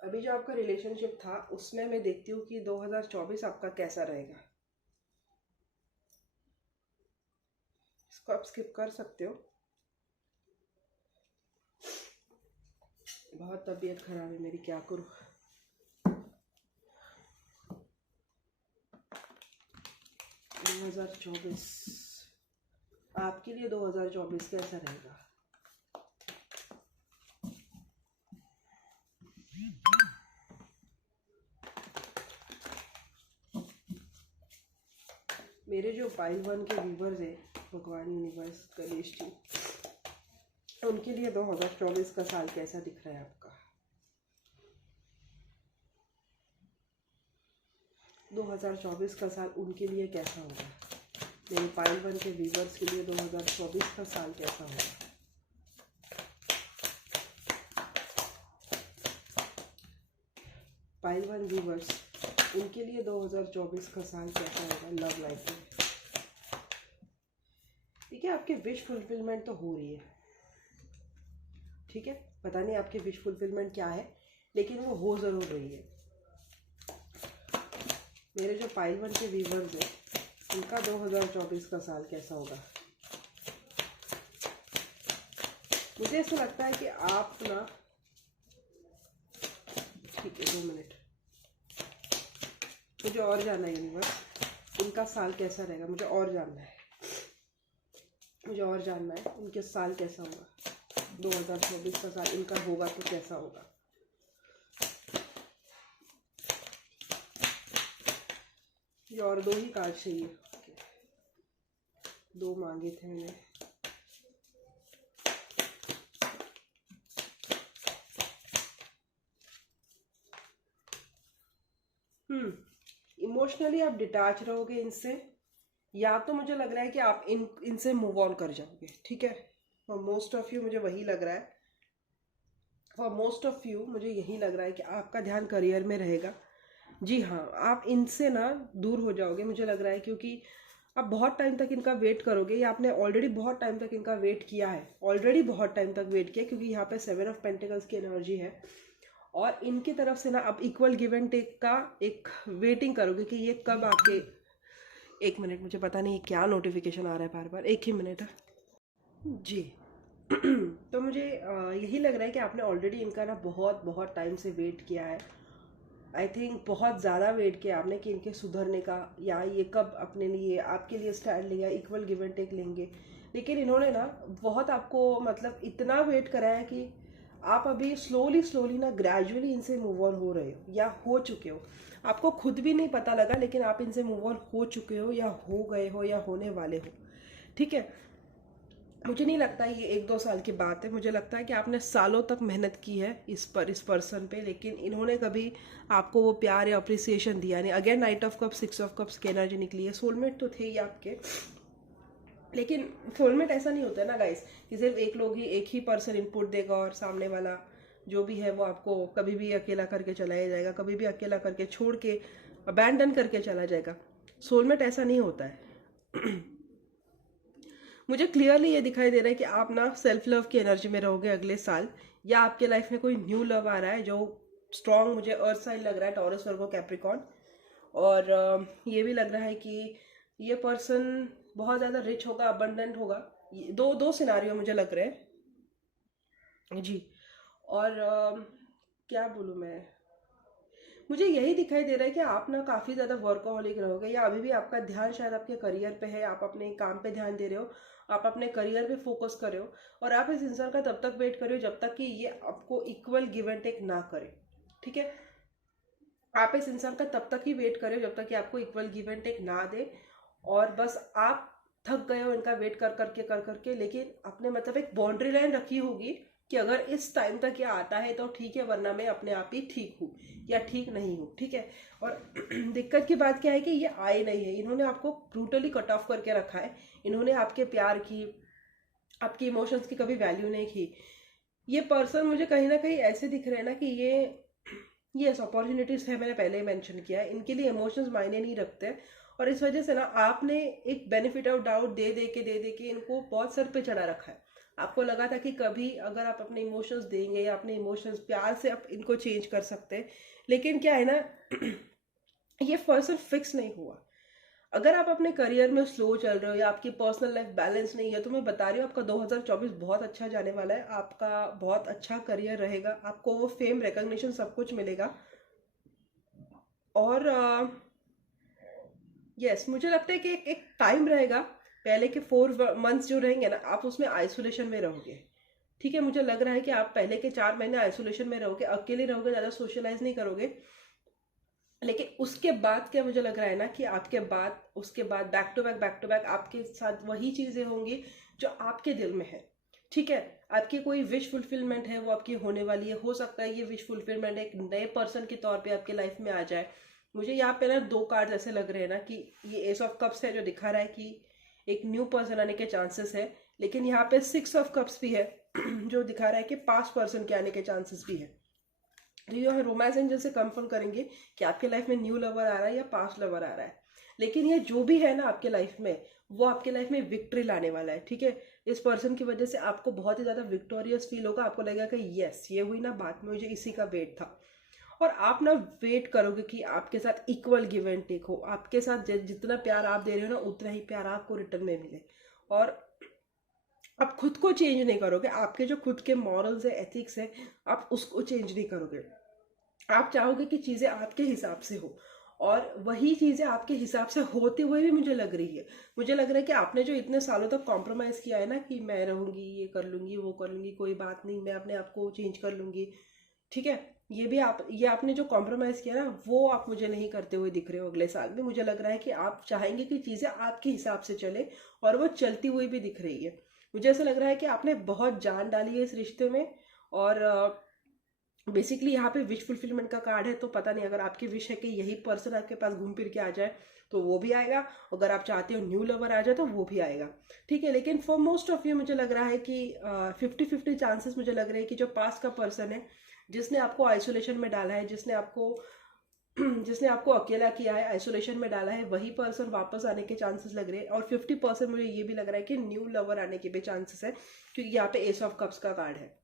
अभी जो आपका रिलेशनशिप था उसमें मैं देखती हूँ कि 2024 आपका कैसा रहेगा। इसको आप स्किप कर सकते हो, बहुत तबीयत खराब है मेरी, क्या करूँ। 2024 आपके लिए 2024 कैसा रहेगा? मेरे जो पाइल वन के व्यूवर्स है, भगवान यूनिवर्स गणेश जी, उनके लिए 2024 का साल कैसा दिख रहा है आपका? 2024 का साल उनके लिए कैसा होगा? मेरे पाइल वन के व्यूवर्स के लिए 2024 का साल कैसा होगा? पाइल वन व्यूवर्स, उनके लिए 2024 का साल कैसा होगा लव लाइफ में? ठीक है, आपकी विश फुलफिलमेंट तो हो रही है, ठीक है, पता नहीं आपकी विश फुलफिलमेंट क्या है, लेकिन वो हो ज़रूर रही है। मेरे जो पाइल वन के व्यूवर्स हैं उनका 2024 का साल कैसा होगा? मुझे ऐसा लगता है कि आप ना, ठीक है 2 मिनट, मुझे और जानना है यूनिवर्स, उनका साल कैसा रहेगा, मुझे और जानना है, मुझे और जानना है उनके साल कैसा होगा, 2024 का साल इनका होगा तो कैसा होगा। ये और 2 ही कार्ड चाहिए, दो मांगे थे मैंने। इमोशनली आप डिटैच रहोगे इनसे, या तो मुझे लग रहा है कि आप इनसे मूव ऑन कर जाओगे, ठीक है। फॉर मोस्ट ऑफ यू मुझे वही लग रहा है, फॉर मोस्ट ऑफ यू मुझे यही लग रहा है कि आपका ध्यान करियर में रहेगा। जी हाँ, आप इनसे ना दूर हो जाओगे मुझे लग रहा है, क्योंकि आप बहुत टाइम तक इनका वेट करोगे, या आपने ऑलरेडी बहुत टाइम तक इनका वेट किया है, ऑलरेडी बहुत टाइम तक वेट किया, क्योंकि यहाँ पे 7 ऑफ पेंटिकल्स की एनर्जी है। और इनकी तरफ से ना आप इक्वल गिव एंड टेक का एक वेटिंग करोगे कि ये कब आपके, एक मिनट, मुझे पता नहीं क्या नोटिफिकेशन आ रहा है बार बार, एक ही मिनट है जी। तो मुझे यही लग रहा है कि आपने ऑलरेडी इनका ना बहुत बहुत टाइम से वेट किया है। आई थिंक बहुत ज़्यादा वेट किया आपने कि इनके सुधरने का, या ये कब अपने लिए आपके लिए स्टैंड लेगा, इक्वल गिव एंड टेक लेंगे। लेकिन इन्होंने ना बहुत आपको मतलब इतना वेट कराया कि आप अभी स्लोली स्लोली ना ग्रेजुअली इनसे मूव ऑन हो रहे हो या हो चुके हो। आपको खुद भी नहीं पता लगा, लेकिन आप इनसे मूव ऑन हो चुके हो या हो गए हो या होने वाले हो, ठीक है। मुझे नहीं लगता ये 1-2 साल की बात है, मुझे लगता है कि आपने सालों तक मेहनत की है इस पर्सन पे, लेकिन इन्होंने कभी आपको वो प्यार या अप्रिसिएशन दिया नहीं। Again night of cups, 6 of cups की एनर्जी निकली है। सोलमेट तो थे ही आपके, लेकिन सोलमेट ऐसा नहीं होता है ना गाइस कि सिर्फ एक ही पर्सन इनपुट देगा और सामने वाला जो भी है वो आपको कभी भी अकेला करके चलाया जाएगा, कभी भी अकेला करके छोड़ के अबैंडन करके चला जाएगा। सोलमेट ऐसा नहीं होता है। मुझे क्लियरली ये दिखाई दे रहा है कि आप ना सेल्फ लव की एनर्जी में रहोगे अगले साल, या आपके लाइफ में कोई न्यू लव आ रहा है जो स्ट्रॉन्ग, मुझे अर्थ साइन लग रहा है, टॉरस, वर्गो, कैप्रिकॉन। और ये भी लग रहा है कि ये पर्सन बहुत ज़्यादा रिच होगा, अबंडेंट होगा। दो दो सिनारियो मुझे लग रहे हैं जी। और क्या बोलूँ मैं, मुझे यही दिखाई दे रहा है कि आप ना काफ़ी ज़्यादा वर्कaholic रहोगे, या अभी भी आपका ध्यान शायद आपके करियर पे है, आप अपने काम पे ध्यान दे रहे हो, आप अपने करियर पे फोकस कर रहे हो। और आप इस इंसान का तब तक वेट कर रहे हो जब तक कि ये आपको इक्वल गिव एंड टेक ना करे, ठीक है। आप इस इंसान का तब तक ही वेट कर रहे हो जब तक कि आपको इक्वल गिव एंड टेक ना दे, और बस आप थक गए हो इनका वेट कर करके। लेकिन आपने मतलब एक बाउंड्री लाइन रखी होगी कि अगर इस टाइम तक ये आता है तो ठीक है, वरना मैं अपने आप ही ठीक हूँ या ठीक नहीं हूँ, ठीक है। और दिक्कत की बात क्या है कि ये आए नहीं है, इन्होंने आपको ब्रूटली कट ऑफ करके रखा है। इन्होंने आपके प्यार की, आपकी इमोशंस की कभी वैल्यू नहीं की। ये पर्सन मुझे कहीं ना कहीं ऐसे दिख रहे हैं ना कि ये अपॉर्चुनिटीज है, मैंने पहले ही मेंशन किया है, इनके लिए इमोशंस मायने नहीं रखते। और इस वजह से ना आपने एक बेनिफिट ऑफ डाउट दे दे के इनको बहुत सर पे चढ़ा रखा है। आपको लगा था कि कभी अगर आप अपने इमोशंस देंगे या अपने इमोशंस प्यार से आप इनको चेंज कर सकते हैं, लेकिन क्या है ना, ये पर्सन फिक्स नहीं हुआ। अगर आप अपने करियर में स्लो चल रहे हो या आपकी पर्सनल लाइफ बैलेंस नहीं है, तो मैं बता रही हूँ आपका 2024 बहुत अच्छा जाने वाला है, आपका बहुत अच्छा करियर रहेगा, आपको वो फेम, रिकॉग्निशन सब कुछ मिलेगा। और यस, मुझे लगता है कि एक टाइम रहेगा, पहले के 4 मंथ्स जो रहेंगे ना, आप उसमें आइसोलेशन में रहोगे, ठीक है। मुझे लग रहा है कि आप पहले के 4 महीने आइसोलेशन में रहोगे, अकेले रहोगे, ज़्यादा सोशलाइज नहीं करोगे। लेकिन उसके बाद क्या मुझे लग रहा है ना कि आपके बाद, उसके बाद बैक टू बैक आपके साथ वही चीज़ें होंगी जो आपके दिल में है, ठीक है। आपकी कोई विश फुलफिलमेंट है वो आपकी होने वाली है। हो सकता है ये विश फुलफिलमेंट एक नए पर्सन के तौर पे आपके लाइफ में आ जाए। मुझे यहाँ पे ना 2 कार्ड ऐसे लग रहे हैं ना कि ये एस ऑफ कप्स है जो दिखा रहा है कि एक न्यू पर्सन आने के चांसेस है, लेकिन यहाँ पे 6 ऑफ कप्स भी है जो दिखा रहा है कि पास्ट पर्सन के आने के चांसेस भी है। तो ये रोमांस एंजल से कंफर्म करेंगे कि आपके लाइफ में न्यू लवर आ रहा है या पास्ट लवर आ रहा है। लेकिन ये जो भी है ना आपके लाइफ में, वो आपके लाइफ में विक्ट्री लाने वाला है, ठीक है। इस पर्सन की वजह से आपको बहुत ही ज्यादा विक्टोरियस फील होगा, आपको लगेगा कि यस, ये हुई ना बात, मुझे इसी का वेट था। और आप ना वेट करोगे कि आपके साथ इक्वल गिव एंड टेक हो, आपके साथ जितना प्यार आप दे रहे हो ना उतना ही प्यार आपको रिटर्न में मिले। और आप खुद को चेंज नहीं करोगे, आपके जो खुद के मॉरल्स है, एथिक्स है, आप उसको चेंज नहीं करोगे। आप चाहोगे कि चीज़ें आपके हिसाब से हो, और वही चीज़ें आपके हिसाब से होते हुए भी मुझे लग रही है, मुझे लग रहा है कि आपने जो इतने सालों तक कॉम्प्रोमाइज़ किया है ना कि मैं रहूँगी, ये कर लूँगी, वो कर लूँगी, कोई बात नहीं, मैं अपने आप को चेंज कर लूँगी, ठीक है। ये आपने जो कॉम्प्रोमाइज़ किया ना, वो आप मुझे नहीं करते हुए दिख रहे हो अगले साल में। मुझे लग रहा है कि आप चाहेंगे कि चीज़ें आपके हिसाब से चले, और वो चलती हुई भी दिख रही है। मुझे ऐसा लग रहा है कि आपने बहुत जान डाली है इस रिश्ते में। और बेसिकली यहाँ पे विश फुलफिलमेंट का कार्ड है, तो पता नहीं, अगर आपकी विश है कि यही पर्सन आपके पास घूम फिर के आ जाए तो वो भी आएगा, अगर आप चाहते हो न्यू लवर आ जाए तो वो भी आएगा। ठीक है, लेकिन फॉर मोस्ट ऑफ यू मुझे लग रहा है कि 50-50 चांसेस मुझे लग रहे हैं कि जो पास का पर्सन है, जिसने आपको आइसोलेशन में डाला है, जिसने आपको अकेला किया है, आइसोलेशन में डाला है, वही पर्सन वापस आने के चांसेस लग रहे हैं। और 50% मुझे ये भी लग रहा है कि न्यू लवर आने के भी चांसेस है, क्योंकि यहाँ पे एस ऑफ कप्स का कार्ड है।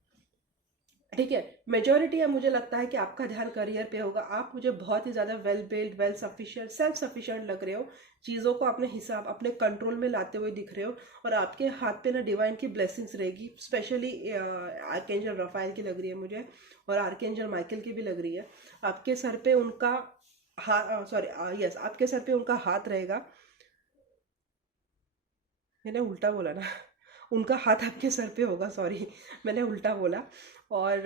ठीक है, मेजोरिटी है, मुझे लगता है कि आपका ध्यान करियर पे होगा। आप मुझे बहुत ही ज़्यादा well build, well sufficient, self sufficient लग रहे हो। चीज़ों को अपने हिसाब, अपने कंट्रोल में लाते हुए दिख रहे हो। और आपके हाथ पे ना डिवाइन की ब्लेसिंग्स रहेगी, स्पेशली आर्कएंजल रफाइल की लग रही है मुझे, और आर्कएंजल माइकल की भी लग रही है। आपके सर पे उनका आपके सर पे उनका हाथ रहेगा। मैंने उल्टा बोला ना उनका हाथ आपके सर पे होगा, सॉरी, मैंने उल्टा बोला। और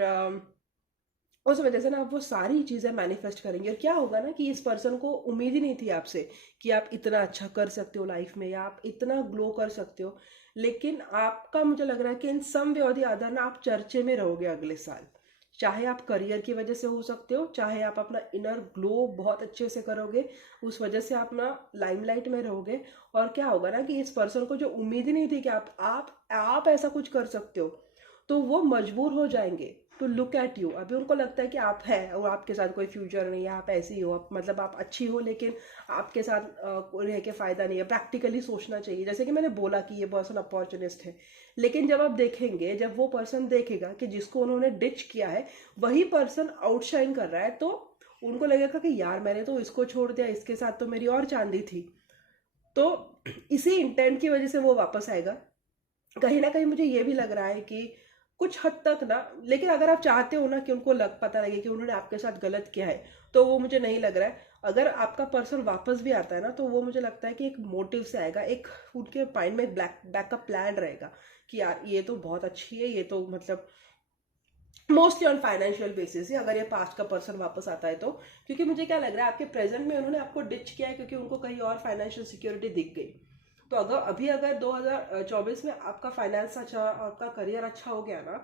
उस वजह से ना आप वो सारी चीज़ें मैनिफेस्ट करेंगे। और क्या होगा ना कि इस पर्सन को उम्मीद ही नहीं थी आपसे कि आप इतना अच्छा कर सकते हो लाइफ में, या आप इतना ग्लो कर सकते हो। लेकिन आपका, मुझे लग रहा है कि इन सम वे और दी अदर ना आप चर्चे में रहोगे अगले साल। चाहे आप करियर की वजह से हो सकते हो, चाहे आप अपना इनर ग्लो बहुत अच्छे से करोगे, उस वजह से आप ना लाइमलाइट में रहोगे। और क्या होगा ना कि इस पर्सन को जो उम्मीद ही नहीं थी कि आप ऐसा कुछ कर सकते हो, तो वो मजबूर हो जाएंगे टू लुक एट यू। अभी उनको लगता है कि आप है और आपके साथ कोई फ्यूचर नहीं है, आप ऐसी ही हो, मतलब आप अच्छी हो, लेकिन आपके साथ रह के फायदा नहीं है। प्रैक्टिकली सोचना चाहिए, जैसे कि मैंने बोला कि ये पर्सन अपॉर्चुनिस्ट है। लेकिन जब आप देखेंगे, जब वो पर्सन देखेगा कि जिसको उन्होंने डिच किया है वही पर्सन आउटशाइन कर रहा है, तो उनको लगेगा कि यार मैंने तो इसको छोड़ दिया, इसके साथ तो मेरी और चांदी थी। तो इसी इंटेंट की वजह से वो वापस आएगा। कहीं ना कहीं मुझे ये भी लग रहा है कि कुछ हद तक ना, लेकिन अगर आप चाहते हो ना कि उनको पता लगे कि उन्होंने आपके साथ गलत किया है, तो वो मुझे नहीं लग रहा है। अगर आपका पर्सन वापस भी आता है ना, तो वो मुझे लगता है कि एक मोटिव से आएगा, एक उनके माइंड में बैकअप प्लान रहेगा कि यार ये तो बहुत अच्छी है, ये तो मतलब मोस्टली ऑन फाइनेंशियल बेसिस ही, अगर ये पास्ट का पर्सन वापस आता है तो। क्योंकि मुझे क्या लग रहा है, आपके प्रेजेंट में उन्होंने आपको डिच किया है क्योंकि उनको कहीं और फाइनेंशियल सिक्योरिटी दिख गई। तो अगर 2024 में आपका फाइनेंस अच्छा, आपका करियर अच्छा हो गया ना,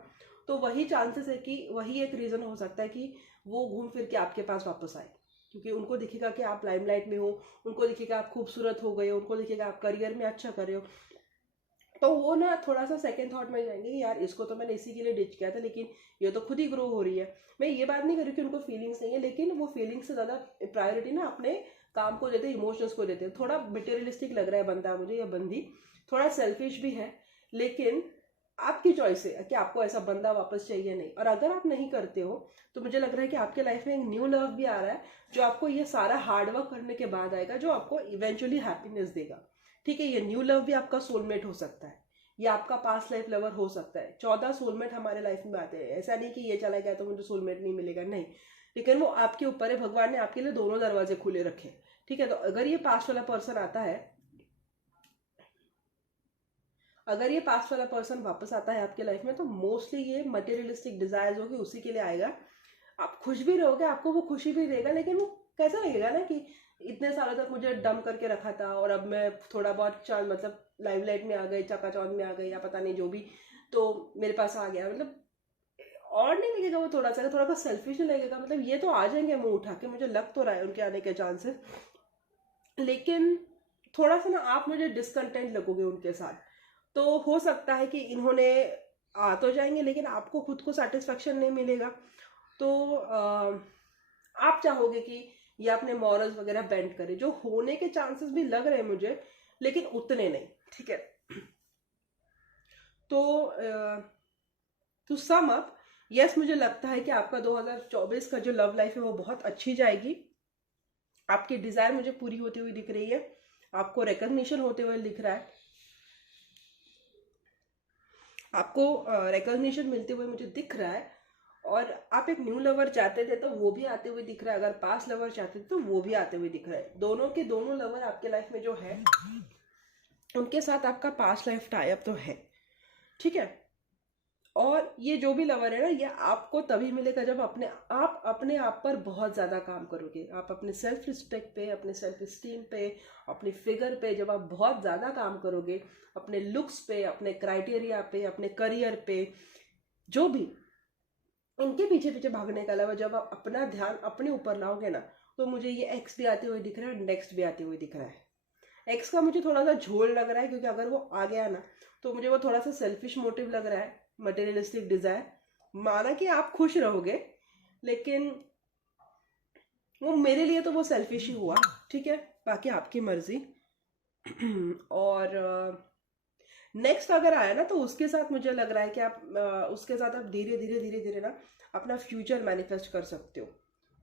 तो वही चांसेस है कि वही एक रीज़न हो सकता है कि वो घूम फिर के आपके पास वापस आए। क्योंकि उनको दिखेगा कि आप लाइमलाइट में हो, उनको दिखेगा आप खूबसूरत हो गए हो, उनको दिखेगा आप करियर में अच्छा कर रहे हो। तो वो ना थोड़ा सा सेकंड थॉट में जाएंगे कि यार इसको तो मैंने इसी के लिए डिच किया था, लेकिन ये तो खुद ही ग्रो हो रही है। मैं ये बात नहीं कर रही कि उनको फीलिंग्स नहीं है, लेकिन वो फीलिंग्स से ज़्यादा प्रायोरिटी ना अपने काम को देते हैं, इमोशंस को देते हैं। थोड़ा मटेरियलिस्टिक लग रहा है बंदा मुझे, या बंदी थोड़ा सेल्फिश भी है। लेकिन आपकी चॉइस है कि आपको ऐसा बंदा वापस चाहिए नहीं। और अगर आप नहीं करते हो, तो मुझे लग रहा है कि आपके लाइफ में एक न्यू लव भी आ रहा है, जो आपको ये सारा हार्डवर्क करने के बाद आएगा, जो आपको इवेंचुअली हैप्पीनेस देगा। ठीक है, ये न्यू लव भी आपका सोलमेट हो सकता है, ये आपका पास्ट लाइफ लवर हो सकता है। 14 सोलमेट हमारे लाइफ में आते हैं, ऐसा नहीं कि ये चला गया तो मुझे सोलमेट नहीं मिलेगा, नहीं। लेकिन वो आपके ऊपर है, भगवान ने आपके लिए दोनों दरवाजे खुले रखे। ठीक है, तो अगर ये पास्ट वाला पर्सन आता है, अगर ये पास्ट वाला पर्सन वापस आता है आपके लाइफ में, तो मोस्टली ये मटेरियलिस्टिक डिजायर्स होगी, उसी के लिए आएगा। आप खुश भी रहोगे, आपको वो खुशी भी देगा, लेकिन वो कैसा लगेगा ना कि इतने सालों तक मुझे डम करके रखा था, और अब मैं थोड़ा बहुत चांद, मतलब लाइमलाइट में आ गई, चकाचौंध में आ गई, या पता नहीं जो भी, तो मेरे पास आ गया, मतलब और नहीं लगेगा वो, थोड़ा सा सेल्फिश नहीं लगेगा। मतलब ये तो आ जाएंगे मुंह उठा के, मुझे लग तो रहा है उनके आने के चांसेस। लेकिन थोड़ा सा ना आप मुझे डिसकंटेंट लगोगे उनके साथ। तो हो सकता है कि इन्होंने आ तो जाएंगे, लेकिन आपको खुद को सेटिस्फेक्शन नहीं मिलेगा। तो आप चाहोगे कि ये अपने मॉरल्स वगैरह बेंड करे, जो होने के चांसेस भी लग रहे हैं मुझे, लेकिन उतने नहीं। ठीक है, तो टू सम अप, यस, मुझे लगता है कि आपका 2024 का जो लव लाइफ है वो बहुत अच्छी जाएगी। आपकी डिजायर मुझे पूरी होती हुई दिख रही है, आपको रिकॉग्निशन होते हुए दिख रहा है, आपको रिकॉग्निशन मिलते हुए मुझे दिख रहा है। और आप एक न्यू लवर चाहते थे तो वो भी आते हुए दिख रहा है, अगर पास्ट लवर चाहते थे तो वो भी आते हुए दिख रहा है। दोनों के दोनों लवर आपके लाइफ में जो है, उनके साथ आपका पास्ट लाइफ टाई अप तो है। ठीक है, और ये जो भी लवर है ना, ये आपको तभी मिलेगा जब अपने आप पर बहुत ज़्यादा काम करोगे। आप अपने सेल्फ रिस्पेक्ट पे, अपने सेल्फ इस्टीम पे, अपनी फिगर पे जब आप बहुत ज़्यादा काम करोगे, अपने लुक्स पे, अपने क्राइटेरिया पे, अपने करियर पे, जो भी इनके पीछे पीछे भागने के अलावा जब आप अपना ध्यान अपने ऊपर लाओगे ना, तो मुझे ये एक्स भी आते हुए दिख रहा है, नेक्स्ट भी आते हुए दिख रहा है। एक्स का मुझे थोड़ा सा झोल लग रहा है, क्योंकि अगर वो आ गया ना तो मुझे वो थोड़ा सा सेल्फिश मोटिव लग रहा है, मटेरियलिस्टिक डिजायर। माना कि आप खुश रहोगे, लेकिन वो मेरे लिए तो वो सेल्फिश ही हुआ, ठीक है, बाकी आपकी मर्जी। और नेक्स्ट अगर आया ना, तो उसके साथ मुझे लग रहा है कि आप उसके साथ आप धीरे धीरे धीरे धीरे ना अपना फ्यूचर मैनिफेस्ट कर सकते हो।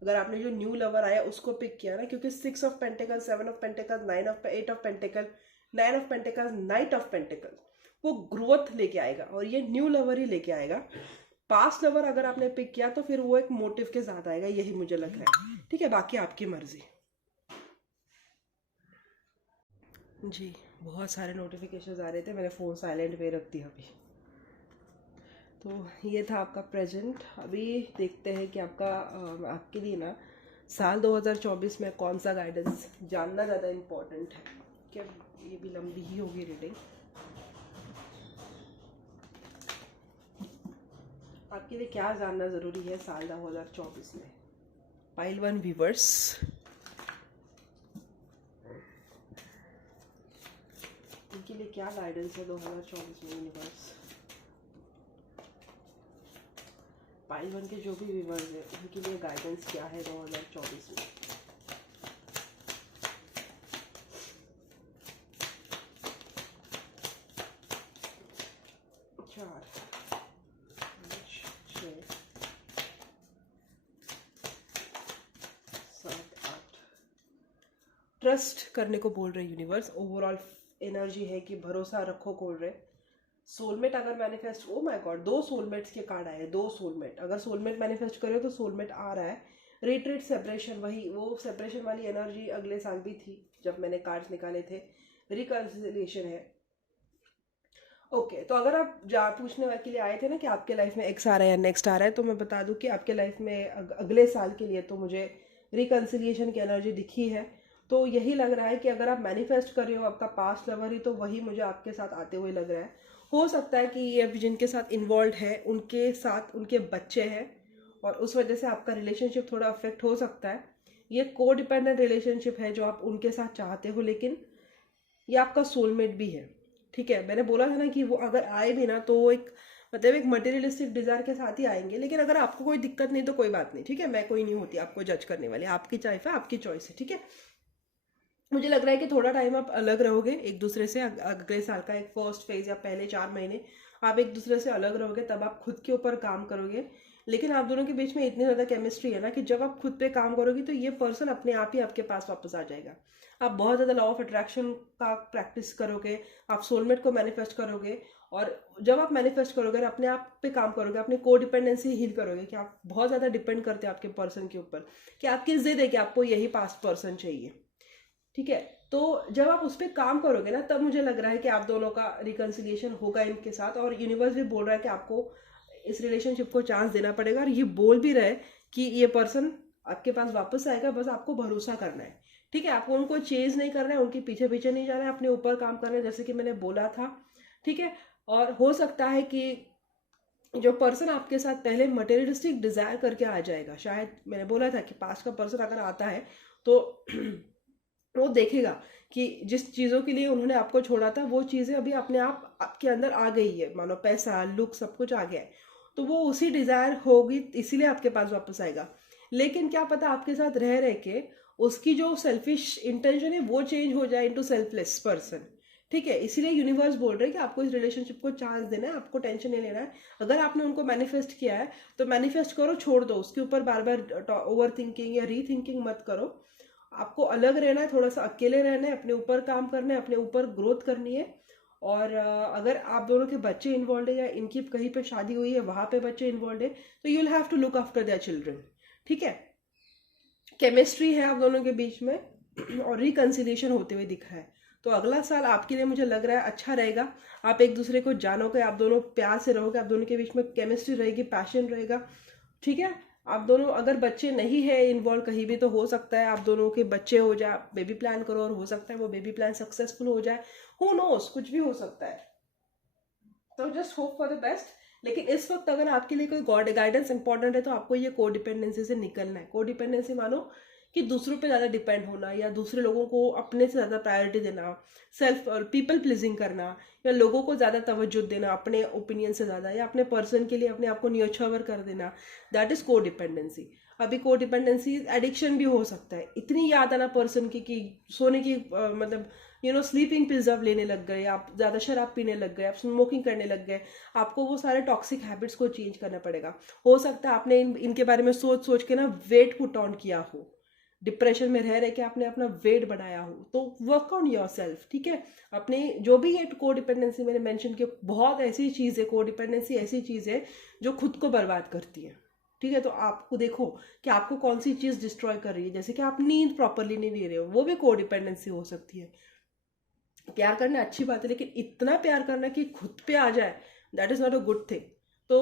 अगर आपने जो न्यू लवर आया उसको पिक किया ना, क्योंकि 6 of pentacle, 7 of pentacle, 8 of pentacle, 9 of pentacle, night of pentacle, वो ग्रोथ लेके आएगा और ये न्यू लवर ही लेके आएगा। पास्ट लवर अगर आपने पिक किया तो फिर वो एक मोटिव के साथ आएगा, यही मुझे लग रहा है, ठीक है, बाकी आपकी मर्जी। जी, बहुत सारे नोटिफिकेशंस आ रहे थे, मैंने फ़ोन साइलेंट पे रख दिया अभी। तो ये था आपका प्रेजेंट। अभी देखते हैं कि आपके लिए ना साल 2024 में कौन सा गाइडेंस जानना ज़्यादा इम्पोर्टेंट है। क्या ये भी लंबी ही होगी रीडिंग। आपके लिए क्या जानना ज़रूरी है साल 2024 में। पाइल 1 व्यूवर्स, इनके लिए क्या गाइडेंस है 2024 में यूनिवर्स। पाइल 1 के जो भी व्यूवर्स हैं उनके लिए गाइडेंस क्या है 2024 में। ट्रस्ट करने को बोल रहे यूनिवर्स, ओवरऑल एनर्जी है कि भरोसा रखो बोल रहे। सोलमेट अगर manifest, oh my God, 2 soulmates के कार्ड आए, 2 सोलमेट। अगर सोलमेट मैनिफेस्ट करे तो सोलमेट आ रहा है। रिट्रीट, सेपरेशन, वही वो सेपरेशन वाली एनर्जी अगले साल भी थी जब मैंने कार्ड्स निकाले थे। रिकंसिलिएशन है। ओके, तो अगर आप पूछने के लिए आए थे ना कि आपके लाइफ में एक्स आ रहा है या नेक्स्ट आ रहा है, तो मैं बता दूं कि आपके लाइफ में अगले साल के लिए तो मुझे रिकंसिलिएशन की एनर्जी दिखी है। तो यही लग रहा है कि अगर आप मैनिफेस्ट कर रहे हो आपका पास्ट लवर ही, तो वही मुझे आपके साथ आते हुए लग रहा है। हो सकता है कि ये जिनके साथ इन्वॉल्व है उनके साथ उनके बच्चे हैं और उस वजह से आपका रिलेशनशिप थोड़ा अफेक्ट हो सकता है। ये को डिपेंडेंट रिलेशनशिप है जो आप उनके साथ चाहते हो, लेकिन ये आपका सोलमेट भी है, ठीक है। मैंने बोला था ना कि वो अगर आए भी ना तो वो एक मटेरियलिस्टिक डिजायर के साथ ही आएंगे। लेकिन अगर आपको कोई दिक्कत नहीं तो कोई बात नहीं, ठीक है, मैं कोई नहीं होती आपको जज करने वाली। आपकी चॉइस है, आपकी चॉइस है, ठीक है। मुझे लग रहा है कि थोड़ा टाइम आप अलग रहोगे एक दूसरे से। अगले साल का एक फर्स्ट फेज या पहले 4 महीने आप एक दूसरे से अलग रहोगे, तब आप खुद के ऊपर काम करोगे। लेकिन आप दोनों के बीच में इतनी ज़्यादा केमिस्ट्री है ना कि जब आप खुद पे काम करोगे तो ये पर्सन अपने आप ही आपके पास वापस आ जाएगा। आप बहुत ज़्यादा लॉ ऑफ अट्रैक्शन का प्रैक्टिस करोगे, आप सोलमेट को मैनिफेस्ट करोगे। और जब आप मैनिफेस्ट करोगे और अपने आप पे काम करोगे, अपनी को डिपेंडेंसी हील करोगे कि आप बहुत ज़्यादा डिपेंड करते हैं आपके पर्सन के ऊपर, कि आपकी जिद है कि आपको यही पास्ट पर्सन चाहिए, ठीक है। तो जब आप उस पर काम करोगे ना, तब मुझे लग रहा है कि आप दोनों का रिकंसिलिएशन होगा इनके साथ। और यूनिवर्स भी बोल रहा है कि आपको इस रिलेशनशिप को चांस देना पड़ेगा, और ये बोल भी रहे कि ये पर्सन आपके पास वापस आएगा, बस आपको भरोसा करना है, ठीक है। आपको उनको चेज नहीं करना है, उनके पीछे पीछे नहीं जाना है, अपने ऊपर काम करना है, जैसे कि मैंने बोला था, ठीक है। और हो सकता है कि जो पर्सन आपके साथ पहले मटेरियलिस्टिक डिजायर करके आ जाएगा, शायद मैंने बोला था कि पास्ट का पर्सन अगर आता है तो वो देखेगा कि जिस चीज़ों के लिए उन्होंने आपको छोड़ा था वो चीज़ें अभी अपने आप आपके अंदर आ गई है, मानो पैसा, लुक, सब कुछ आ गया है, तो वो उसी डिज़ायर होगी, इसीलिए आपके पास वापस आएगा। लेकिन क्या पता आपके साथ रह रह के उसकी जो सेल्फिश इंटेंशन है वो चेंज हो जाए इनटू सेल्फलेस पर्सन, ठीक है। इसीलिए यूनिवर्स बोल रहे हैं कि आपको इस रिलेशनशिप को चांस देना है, आपको टेंशन नहीं लेना है। अगर आपने उनको मैनिफेस्ट किया है तो मैनिफेस्ट करो, छोड़ दो, उसके ऊपर बार बार ओवर थिंकिंग या री थिंकिंग मत करो। आपको अलग रहना है, थोड़ा सा अकेले रहना है, अपने ऊपर काम करना है, अपने ऊपर ग्रोथ करनी है। और अगर आप दोनों के बच्चे इन्वॉल्व है या इनकी कहीं पे शादी हुई है वहां पे बच्चे इन्वॉल्व है, तो you will have to look after their children, ठीक है। केमिस्ट्री है आप दोनों के बीच में और रिकंसिलिएशन होते हुए दिखा है। तो अगला साल आपके लिए मुझे लग रहा है अच्छा रहेगा। आप एक दूसरे को जानोगे, आप दोनों प्यार से रहोगे, आप दोनों के बीच में केमिस्ट्री रहेगी, पैशन रहेगा। ठीक है, आप दोनों अगर बच्चे नहीं है इन्वॉल्व कहीं भी, तो हो सकता है आप दोनों के बच्चे हो जाए, बेबी प्लान करो और हो सकता है वो बेबी प्लान सक्सेसफुल हो जाए। हु नोस, कुछ भी हो सकता है। तो just hope for the best. लेकिन इस वक्त अगर आपके लिए कोई गॉड गाइडेंस इंपॉर्टेंट है तो आपको ये कोडिपेंडेंसी से निकलना है। कोडिपेंडेंसी मानो कि दूसरों पे ज़्यादा डिपेंड होना, या दूसरे लोगों को अपने से ज़्यादा प्रायोरिटी देना, सेल्फ और पीपल प्लीजिंग करना, या लोगों को ज़्यादा तवज्जो देना अपने ओपिनियन से ज़्यादा, या अपने पर्सन के लिए अपने आप को न्योछावर कर देना, दैट इज कोडिपेंडेंसी। अभी कोडिपेंडेंसी एडिक्शन भी हो सकता है। इतनी याद आना पर्सन की कि सोने की मतलब स्लीपिंग पिल्स आप लेने लग गए, आप ज़्यादा शराब पीने लग गए, आप स्मोकिंग करने लग गए, आपको वो सारे टॉक्सिक हैबिट्स को चेंज करना पड़ेगा। हो सकता है आपने इनके बारे में सोच सोच के ना वेट पुट ऑन किया हो, डिप्रेशन में रह के आपने अपना वेट बढ़ाया हो, तो वर्क ऑन योर सेल्फ। ठीक है, अपने जो भी ये कोडिपेंडेंसी मैंने मेंशन किया, बहुत ऐसी चीज़ है, कोडिपेंडेंसी ऐसी चीज़ है जो खुद को बर्बाद करती है। ठीक है, तो आपको देखो कि आपको कौन सी चीज़ डिस्ट्रॉय कर रही है। जैसे कि आप नींद प्रॉपरली नहीं ले रहे हो, वो भी कोडिपेंडेंसी हो सकती है। प्यार करना अच्छी बात है, लेकिन इतना प्यार करना कि खुद पे आ जाए, that is not a good thing. तो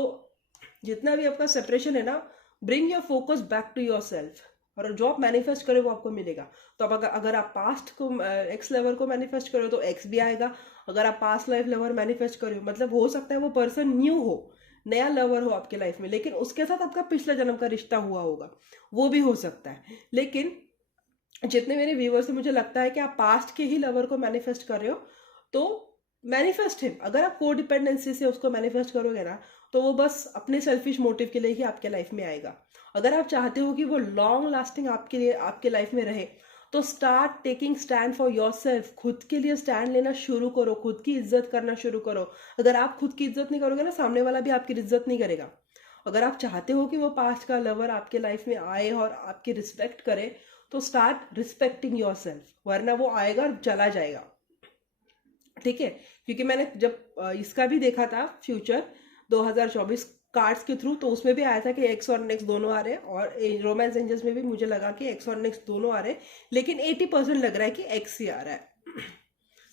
जितना भी आपका सेपरेशन है ना, bring your focus back to yourself, और जो आप मैनिफेस्ट करें वो आपको मिलेगा। तो अब अगर आप पास्ट को एक्स लवर को मैनिफेस्ट करो तो एक्स भी आएगा। अगर आप पास्ट लाइफ लवर मैनिफेस्ट करो, मतलब हो सकता है वो पर्सन न्यू हो, नया लवर हो आपके लाइफ में, लेकिन उसके साथ आपका पिछला जन्म का रिश्ता हुआ होगा, वो भी हो सकता है। लेकिन जितने मेरे व्यूवर्स से मुझे लगता है कि आप पास्ट के ही लवर को मैनिफेस्ट कर रहे हो, तो मैनिफेस्ट हिम। अगर आप कोडिपेंडेंसी से उसको मैनिफेस्ट करोगे ना, तो वो बस अपने सेल्फिश मोटिव के लिए ही आपके लाइफ में आएगा। अगर आप चाहते हो कि वो लॉन्ग लास्टिंग आपके लिए आपके लाइफ में रहे, तो start taking stand for your self. खुद के लिए स्टैंड लेना शुरू करो, खुद की इज्जत करना शुरू करो। अगर आप खुद की इज्जत नहीं करोगे ना, सामने वाला भी आपकी इज्जत नहीं करेगा। अगर आप चाहते हो कि वो पास्ट का लवर आपके लाइफ में आए और आपकी रिस्पेक्ट करे, तो स्टार्ट रिस्पेक्टिंग योर सेल्फ, वरना वो आएगा और चला जाएगा। ठीक है, क्योंकि मैंने जब इसका भी देखा था फ्यूचर 2024 कार्ड्स के थ्रू, तो उसमें भी आया था कि एक्स और नेक्स्ट दोनों आ रहे हैं, और रोमांस एंजल्स में भी मुझे लगा कि एक्स और नेक्स्ट दोनों आ रहे हैं, लेकिन 80% लग रहा है कि एक्स ही आ रहा है।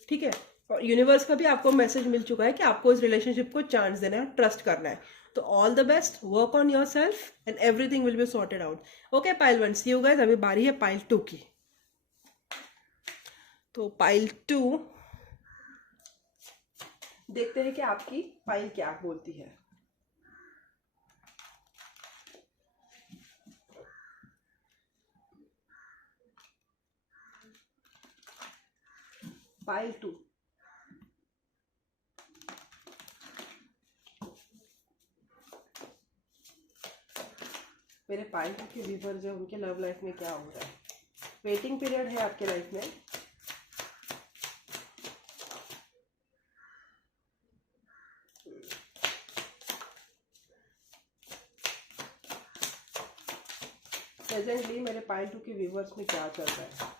ठीक है, और यूनिवर्स का भी आपको मैसेज मिल चुका है कि आपको इस रिलेशनशिप को चांस देना है, ट्रस्ट करना है। तो all the best, work on yourself and everything will be sorted out. Okay pile 1, see you guys. अभी बारी है पाइल 2 की। तो पाइल 2 देखते हैं कि आपकी पाइल क्या बोलती है। पाइल 2, मेरे पाइल 2 के व्यूअर्स जो उनके लव लाइफ में क्या हो रहा है। वेटिंग पीरियड है आपके लाइफ में। प्रेजेंटली मेरे पाइल 2 के व्यूअर्स में क्या चल रहा है।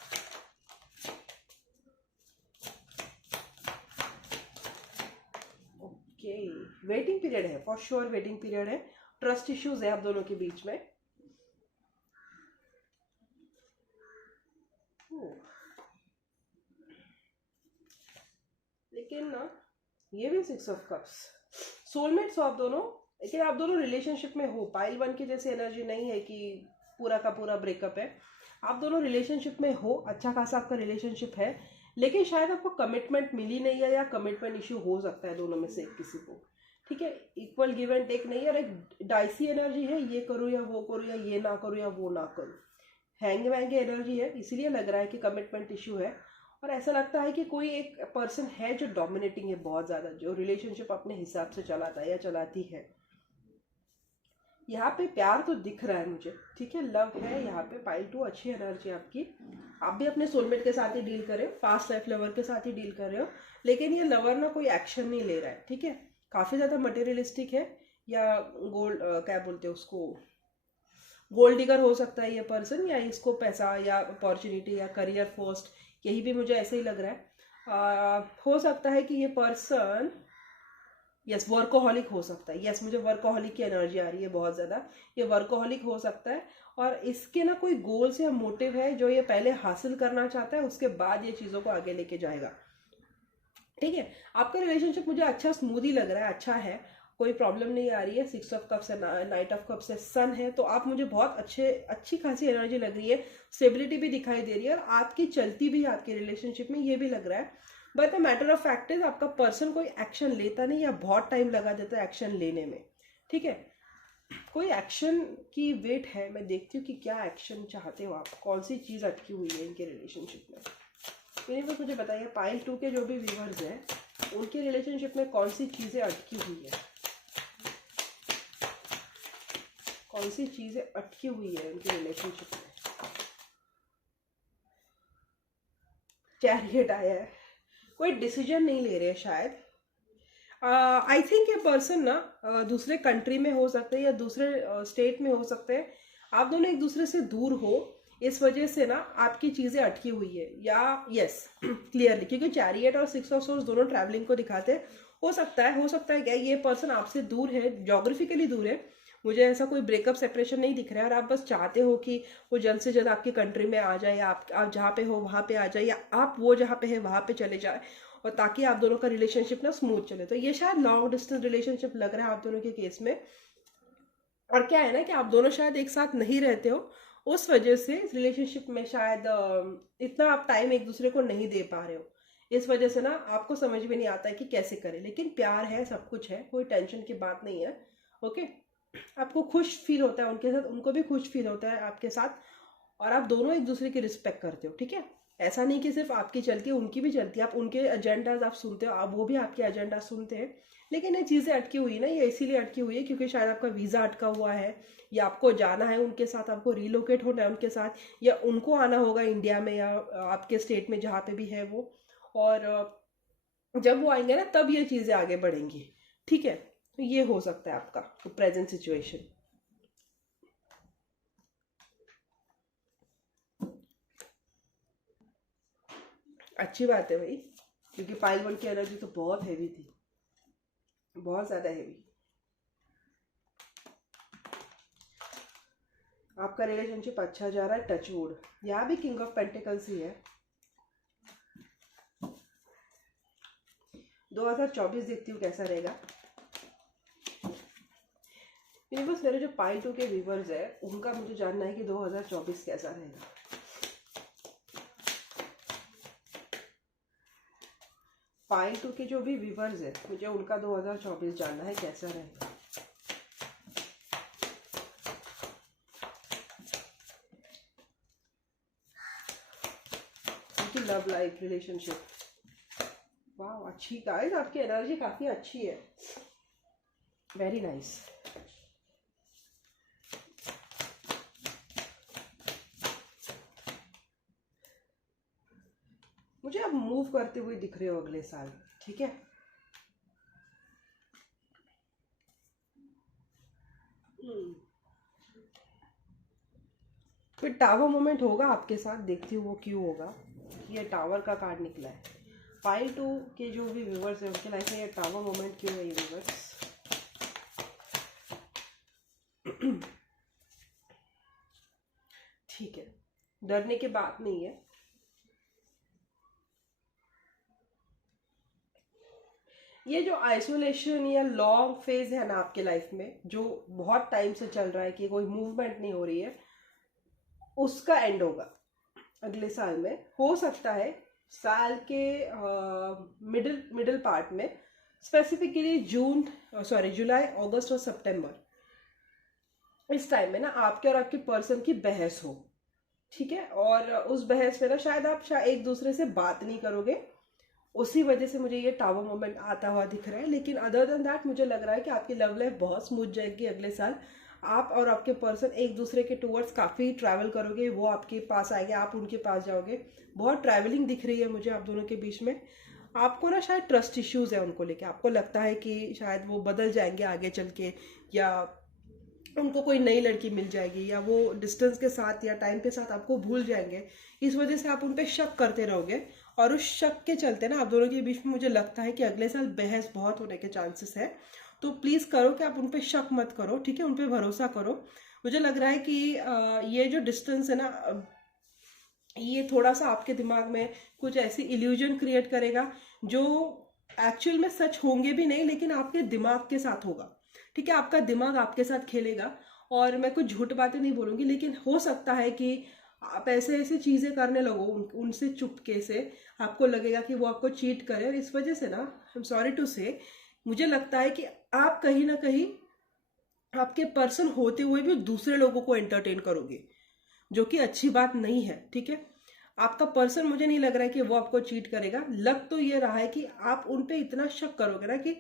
ओके, वेटिंग पीरियड है, फॉर श्योर वेटिंग पीरियड है। ट्रस्ट इश्यूज है आप दोनों के बीच में। लेकिन ना, ये भी 6 ऑफ कप्स, सोलमेट्स हो आप दोनों, लेकिन आप दोनों रिलेशनशिप में हो। पाइल 1 की जैसे एनर्जी नहीं है कि पूरा का पूरा ब्रेकअप है। आप दोनों रिलेशनशिप में हो, अच्छा खासा आपका रिलेशनशिप है, लेकिन शायद आपको कमिटमेंट मिली नहीं है, या कमिटमेंट इश्यू हो सकता है दोनों में से किसी को। ठीक है, इक्वल गिव एंड टेक नहीं है, और एक डाइसी एनर्जी है, ये करूँ या वो करूँ, या ये ना करूँ या वो ना करूँ। हैंग वैंग एनर्जी है, इसीलिए लग रहा है कि कमिटमेंट इश्यू है। और ऐसा लगता है कि कोई एक पर्सन है जो डोमिनेटिंग है बहुत ज़्यादा, जो रिलेशनशिप अपने हिसाब से चलाता है या चलाती है। यहाँ पे प्यार तो दिख रहा है मुझे, ठीक है, लव है यहाँ पे। पाइल 2 अच्छी एनर्जी आपकी। आप भी अपने सोलमेट के साथ ही डील कर रहे हो, पास्ट लाइफ लवर के साथ ही डील कर रहे हो, लेकिन ये लवर ना कोई एक्शन नहीं ले रहा है। ठीक है, काफ़ी ज़्यादा मटेरियलिस्टिक है, या गोल्ड क्या बोलते हैं उसको, गोल्ड डिगर हो सकता है ये पर्सन, या इसको पैसा या अपॉर्चुनिटी या करियर फर्स्ट, यही भी मुझे ऐसे ही लग रहा है। हो सकता है कि ये पर्सन यस वर्कोहॉलिक हो सकता है, यस मुझे वर्कोहॉलिक की एनर्जी आ रही है बहुत ज़्यादा, ये वर्कोहॉलिक हो सकता है। और इसके ना कोई गोल्स या मोटिव है जो ये पहले हासिल करना चाहता है, उसके बाद ये चीज़ों को आगे लेके जाएगा। ठीक है, आपका रिलेशनशिप मुझे अच्छा स्मूदी लग रहा है, अच्छा है, कोई प्रॉब्लम नहीं आ रही है। 6 ऑफ कप्स है, नाइट ऑफ कप्स है, सन है, तो आप मुझे बहुत अच्छी खासी एनर्जी लग रही है, स्टेबिलिटी भी दिखाई दे रही है और आपकी चलती भी है आपके रिलेशनशिप में, ये भी लग रहा है। But the matter of fact is आपका पर्सन कोई एक्शन लेता नहीं या बहुत टाइम लगा देता है एक्शन लेने में। ठीक है, कोई एक्शन की वेट है, मैं देखती हूँ कि क्या एक्शन चाहते हो आप, कौन सी चीज़ अटकी हुई है इनके रिलेशनशिप में। यूनिवर्स मुझे बताइए पाइल 2 के जो भी व्यूअर्स हैं उनके रिलेशनशिप में कौन सी चीज़ें अटकी हुई है, कौन सी चीज़ें अटकी हुई है उनके रिलेशनशिप में। चैरियट आया है, कोई डिसीजन नहीं ले रहे शायद। आई थिंक ये पर्सन ना दूसरे कंट्री में हो सकते हैं या दूसरे स्टेट में हो सकते हैं, आप दोनों एक दूसरे से दूर हो, इस वजह से ना आपकी चीज़ें अटकी हुई है। या यस क्लियरली, क्योंकि चैरियट और 6 ऑफ सोर्स दोनों ट्रैवलिंग को दिखाते हैं। हो सकता है क्या ये पर्सन आपसे दूर है, ज्योग्राफिकली दूर है, मुझे ऐसा कोई ब्रेकअप सेपरेशन नहीं दिख रहा है, और आप बस चाहते हो कि वो जल्द से जल्द आपकी कंट्री में आ जाए, या आप जहाँ पे हो वहाँ पे आ जाए, या आप वो जहाँ पे है वहाँ पे चले जाए, और ताकि आप दोनों का रिलेशनशिप ना स्मूथ चले। तो ये शायद लॉन्ग डिस्टेंस रिलेशनशिप लग रहा है आप दोनों के केस में। और क्या है ना कि आप दोनों शायद एक साथ नहीं रहते हो, उस वजह से रिलेशनशिप में शायद इतना आप टाइम एक दूसरे को नहीं दे पा रहे हो, इस वजह से ना आपको समझ में नहीं आता है कि कैसे करें। लेकिन प्यार है, सब कुछ है, कोई टेंशन की बात नहीं है। ओके, आपको खुश फील होता है उनके साथ, उनको भी खुश फील होता है आपके साथ, और आप दोनों एक दूसरे की रिस्पेक्ट करते हो। ठीक है, ऐसा नहीं कि सिर्फ आपकी चलती है, उनकी भी चलती है, आप उनके एजेंडाज आप सुनते हो, आप वो भी आपके एजेंडा सुनते हैं। लेकिन ये चीज़ें अटकी हुई ना, ये इसीलिए अटकी हुई है क्योंकि शायद आपका वीज़ा अटका हुआ है, या आपको जाना है उनके साथ, आपको रिलोकेट होना है उनके साथ, या उनको आना होगा इंडिया में या आपके स्टेट में जहाँ पे भी है वो, और जब वो आएंगे ना तब ये चीज़ें आगे बढ़ेंगी। ठीक है, तो ये हो सकता है आपका प्रेजेंट सिचुएशन। अच्छी बात है भाई, क्योंकि पाइल 1 की एनर्जी तो बहुत हैवी थी, बहुत ज़्यादा हैवी। आपका रिलेशनशिप अच्छा जा रहा है, टचवुड। यहाँ भी किंग ऑफ पेंटिकल्स ही है। 2024 देखती हूँ कैसा रहेगा। यूनिवर्स, मेरे जो पाइल 2 के व्यूअर्स है उनका मुझे जानना है कि 2024 कैसा रहेगा। पाइल 2 के जो भी व्यूअर्स है मुझे उनका 2024 जानना है कैसा रहेगा। उनकी लव लाइफ, रिलेशनशिप, वाह अच्छी गाइस, आपकी एनर्जी काफी अच्छी है, वेरी नाइस। मुझे अब मूव करते हुए दिख रहे हो अगले साल। ठीक है, फिर टावर मोमेंट होगा आपके साथ, देखती हूँ वो क्यों होगा। ये टावर का कार्ड निकला है। पाइल 2 के जो भी व्यूवर्स हैं उनके लाइफ में ये टावर मोमेंट क्यों है व्यूवर्स? ठीक है, डरने की बात नहीं है। ये जो आइसोलेशन या लॉन्ग फेज है ना आपके लाइफ में, जो बहुत टाइम से चल रहा है कि कोई मूवमेंट नहीं हो रही है, उसका एंड होगा अगले साल में। हो सकता है साल के मिडिल पार्ट में, स्पेसिफिकली जुलाई, अगस्त और सितंबर, इस टाइम में ना आपके और आपके पर्सन की बहस हो। ठीक है, और उस बहस में ना शायद आप एक दूसरे से बात नहीं करोगे, उसी वजह से मुझे ये टावर मोमेंट आता हुआ दिख रहा है। लेकिन अदर देन दैट मुझे लग रहा है कि आपकी लव लाइफ बहुत स्मूथ जाएगी अगले साल। आप और आपके पर्सन एक दूसरे के टूवर्ड्स काफ़ी ट्रैवल करोगे, वो आपके पास आएंगे, आप उनके पास जाओगे, बहुत ट्रैवलिंग दिख रही है मुझे आप दोनों के बीच में। आपको ना शायद ट्रस्ट इश्यूज है उनको लेके, आपको लगता है कि शायद वो बदल जाएंगे आगे चल के, या उनको कोई नई लड़की मिल जाएगी, या वो डिस्टेंस के साथ या टाइम के साथ आपको भूल जाएंगे, इस वजह से आप उन पर शक करते रहोगे और उस शक के चलते ना आप दोनों के बीच में मुझे लगता है कि अगले साल बहस बहुत होने के चांसेस है। तो प्लीज़ करो कि आप उन पे शक मत करो, ठीक है, उन पे भरोसा करो। मुझे लग रहा है कि ये जो डिस्टेंस है ना, ये थोड़ा सा आपके दिमाग में कुछ ऐसी इल्यूजन क्रिएट करेगा जो एक्चुअल में सच होंगे भी नहीं, लेकिन आपके दिमाग के साथ होगा, ठीक है, आपका दिमाग आपके साथ खेलेगा। और मैं कुछ झूठ बातें नहीं बोलूंगी, लेकिन हो सकता है कि आप ऐसे ऐसे चीजें करने लगो उनसे चुपके से, आपको लगेगा कि वो आपको चीट करे, और इस वजह से ना, आई एम सॉरी टू से, मुझे लगता है कि आप कहीं ना कहीं आपके पर्सन होते हुए भी दूसरे लोगों को एंटरटेन करोगे, जो कि अच्छी बात नहीं है, ठीक है। आपका पर्सन मुझे नहीं लग रहा है कि वो आपको चीट करेगा। लग तो ये रहा है कि आप उन पे इतना शक करोगे ना कि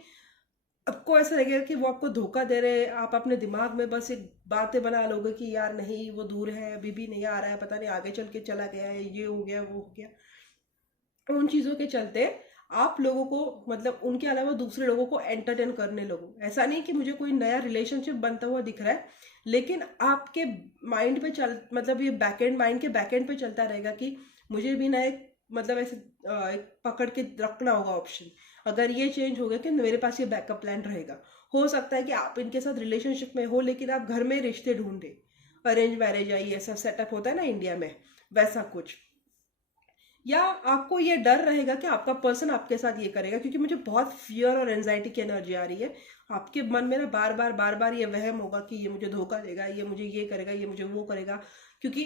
आपको ऐसा लगेगा कि वो आपको धोखा दे रहे हैं। आप अपने दिमाग में बस एक बातें बना लोगे कि यार नहीं, वो दूर है, अभी भी नहीं आ रहा है, पता नहीं आगे चल के चला गया है, ये हो गया वो हो गया। उन चीज़ों के चलते आप लोगों को, मतलब उनके अलावा दूसरे लोगों को एंटरटेन करने लगो। ऐसा नहीं कि मुझे कोई नया रिलेशनशिप बनता हुआ दिख रहा है, लेकिन आपके माइंड पे चल, मतलब ये बैकएंड, माइंड के बैकएंड पे चलता रहेगा कि मुझे भी ना एक, मतलब ऐसे एक पकड़ के रखना होगा ऑप्शन। अगर ये चेंज हो गया कि मेरे पास ये बैकअप प्लान रहेगा। हो सकता है कि आप इनके साथ रिलेशनशिप में हो, लेकिन आप घर में रिश्ते ढूंढे, अरेंज मैरिज या ये सब सेटअप होता है ना इंडिया में, वैसा कुछ। या आपको ये डर रहेगा कि आपका पर्सन आपके साथ ये करेगा, क्योंकि मुझे बहुत फियर और एंजाइटी की एनर्जी आ रही है। आपके मन में ना बार बार ये वहम होगा कि ये मुझे धोखा देगा, ये मुझे ये करेगा, ये मुझे वो करेगा। क्योंकि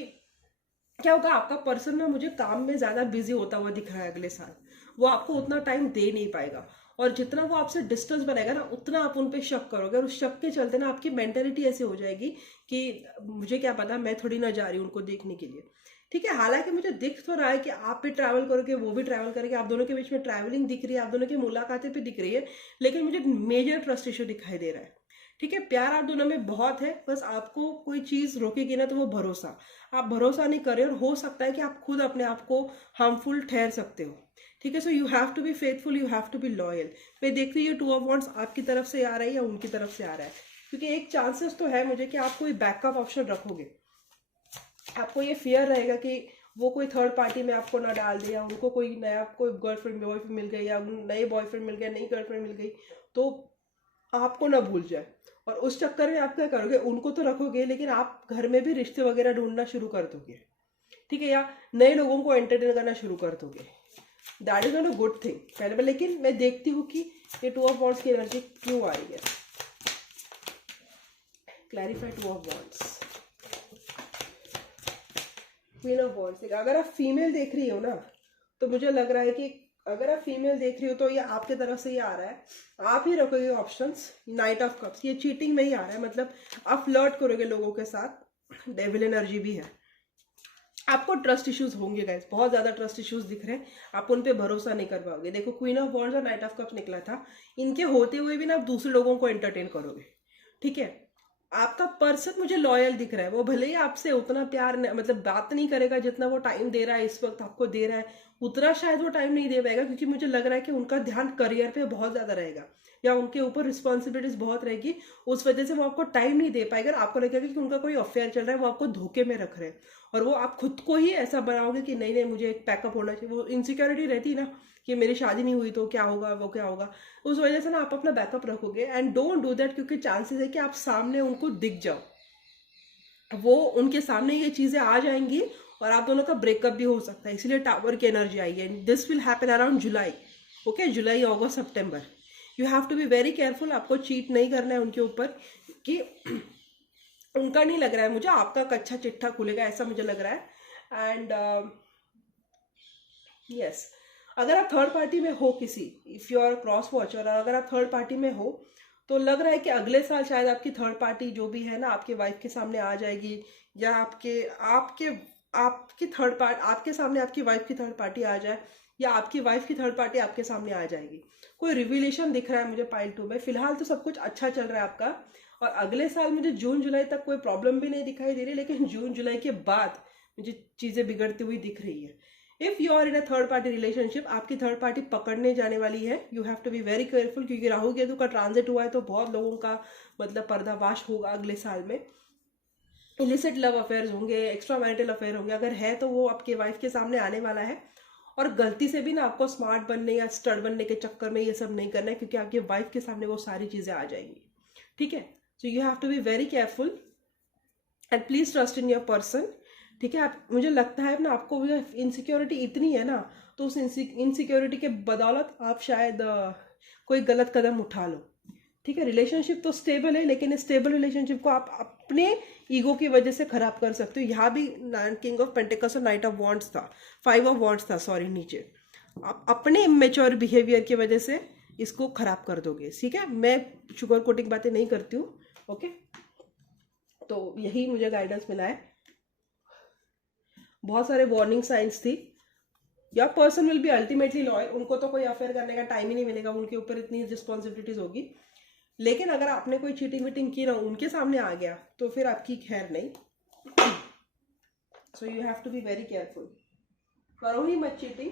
क्या होगा, आपका पर्सन ना मुझे काम में ज्यादा बिजी होता हुआ दिख रहा है अगले साल। वो आपको उतना टाइम दे नहीं पाएगा, और जितना वो आपसे डिस्टेंस बनाएगा ना, उतना आप उन पे शक करोगे, और उस शक के चलते ना आपकी मेंटेलिटी ऐसी हो जाएगी कि मुझे क्या पता, मैं थोड़ी ना जा रही हूँ उनको देखने के लिए, ठीक है। हालांकि मुझे दिख तो रहा है कि आप भी ट्रैवल करोगे, वो भी ट्रैवल करेंगे, आप दोनों के बीच में ट्रैवलिंग दिख रही है, आप दोनों की मुलाकातें भी दिख रही है, लेकिन मुझे मेजर ट्रस्ट इशू दिखाई दे रहा है, ठीक है। प्यार आप दोनों में बहुत है, बस आपको कोई चीज रोकेगी ना तो वो भरोसा। आप भरोसा नहीं कर रहे, और हो सकता है कि आप खुद अपने आप को हार्मफुल ठहर सकते हो, ठीक है। So you have to be faithful, you have to be loyal. मैं देख रही हूँ 2 of Wands आपकी तरफ से आ रहा है या उनकी तरफ से आ रहा है, क्योंकि एक चांसेस तो है मुझे कि आप कोई बैकअप ऑप्शन रखोगे। आपको ये फियर रहेगा कि वो कोई थर्ड पार्टी में आपको ना डाल दे, या उनको कोई नया, कोई गर्लफ्रेंड बॉयफ्रेंड मिल गई, या नए बॉयफ्रेंड मिल गया, नई गर्लफ्रेंड मिल गई, तो आपको ना भूल जाए। और उस चक्कर में आप क्या करोगे, उनको तो रखोगे, लेकिन आप घर में भी रिश्ते वगैरह ढूंढना शुरू कर दोगे, ठीक है, या नए लोगों को एंटरटेन करना शुरू कर दोगे। That is not a good thing पहले में। लेकिन मैं देखती हूँ कि ये 2 of Wands की एनर्जी क्यों आ रही है। Clarify 2 of Wands, queen of wands. अगर आप फीमेल देख रही हो ना, तो मुझे लग रहा है कि अगर आप फीमेल देख रही हो तो ये आपके तरफ से ये आ रहा है, आप ही रखोगे ऑप्शंस। नाइट ऑफ कप्स, ये चीटिंग में ही आ रहा है, मतलब आप फ्लर्ट करोगे लोगों के साथ। डेविल एनर्जी भी है। आपको ट्रस्ट इश्यूज होंगे गाइस, बहुत ज्यादा ट्रस्ट इश्यूज दिख रहे हैं, आप उन पे भरोसा नहीं कर पाओगे। देखो, क्वीन ऑफ वॉन्ड्स और नाइट ऑफ कप्स निकला था, इनके होते हुए भी ना आप दूसरे लोगों को एंटरटेन करोगे, ठीक है। आपका पर्सन मुझे लॉयल दिख रहा है, वो भले ही आपसे उतना प्यार मतलब बात नहीं करेगा जितना वो टाइम दे रहा है इस वक्त आपको दे रहा है, उतना शायद वो टाइम नहीं दे पाएगा, क्योंकि मुझे लग रहा है कि उनका ध्यान करियर पे बहुत ज्यादा रहेगा, या उनके ऊपर रिस्पॉन्सिबिलिटीज बहुत रहेगी, उस वजह से वो आपको टाइम नहीं दे पाएगा। आपको लगेगा कि उनका कोई अफेयर चल रहा है, वो आपको धोखे में रख रहे हैं, और वो आप खुद को ही ऐसा बनाओगे कि नहीं नहीं मुझे एक पैकअप होना चाहिए। वो इनसिक्योरिटी रहती है ना कि मेरी शादी नहीं हुई तो क्या होगा, वो क्या होगा, उस वजह से ना आप अपना बैकअप रखोगे। एंड डोंट डू दैट, क्योंकि चांसेस है कि आप सामने उनको दिख जाओ, वो उनके सामने ये चीजें आ जाएंगी, और आप दोनों का ब्रेकअप भी हो सकता है। इसलिए टावर की एनर्जी आई है। This will happen around July, okay, July, August, September. You have to be very careful, आपको चीट नहीं करना है उनके ऊपर, कि उनका नहीं लग रहा है मुझे, आपका कच्चा चिट्ठा खुलेगा, ऐसा मुझे लग रहा है। एंड यस, अगर आप थर्ड पार्टी में हो किसी, if you are cross watcher, और अगर आप थर्ड पार्टी में हो, तो लग रहा है कि अगले साल शायद आपकी थर्ड पार्टी जो भी है ना आपके वाइफ के सामने आ जाएगी, या आपके आपके आपकी थर्ड पार्ट आपके सामने आपकी वाइफ की थर्ड पार्टी आ जाए, या आपकी वाइफ की थर्ड पार्टी आपके सामने आ जाएगी। कोई रिविलेशन दिख रहा है मुझे पाइल 2 में। फिलहाल तो सब कुछ अच्छा चल रहा है आपका, और अगले साल मुझे जून जुलाई तक कोई प्रॉब्लम भी नहीं दिखाई दे रही, लेकिन जून जुलाई के बाद मुझे चीजें बिगड़ती हुई दिख रही है। If you are in a third party relationship, आपकी थर्ड पार्टी पकड़ने जाने वाली है। You have to be very careful, क्योंकि राहु केतु का ट्रांजिट हुआ है, तो बहुत लोगों का मतलब पर्दाफाश होगा अगले साल में। इलिसिट लव अफेयर्स होंगे, एक्स्ट्रा मैरिटल अफेयर होंगे, अगर है तो वो आपके वाइफ के सामने आने वाला है। और गलती से भी ना आपको स्मार्ट बनने या स्टड बनने के चक्कर में ये सब नहीं करना है, क्योंकि आपकी वाइफ के सामने वो सारी चीज़ें आ जाएंगी, ठीक है। So you have to be very careful and please trust in your person, ठीक है। आप, मुझे लगता है ना आपको इनसिक्योरिटी इतनी है ना, तो उस इनसिक्योरिटी के बदौलत आप शायद कोई गलत कदम उठा लो, ठीक है। रिलेशनशिप तो स्टेबल है, लेकिन स्टेबल रिलेशनशिप को आप अपने ईगो की वजह से खराब कर सकते हो। यहाँ भी किंग ऑफ पेंटिकल्स और नाइट ऑफ वॉन्ड्स था, 5 ऑफ वॉन्ड्स था, सॉरी, नीचे। आप अपने इमेच्योर बिहेवियर की वजह से इसको खराब कर दोगे, ठीक है। मैं शुगर कोटिंग बातें नहीं करती हूँ, ओके। तो यही मुझे गाइडेंस मिला है। बहुत सारे वार्निंग साइंस थी। या person will be ultimately loyal, उनको तो कोई अफेयर करने का टाइम ही नहीं मिलेगा, उनके ऊपर इतनी रिस्पॉन्सिबिलिटीज होगी। लेकिन अगर आपने कोई चीटिंग वीटिंग की ना, उनके सामने आ गया तो फिर आपकी खैर नहीं। So you have to be very careful, करो ही मत चीटिंग।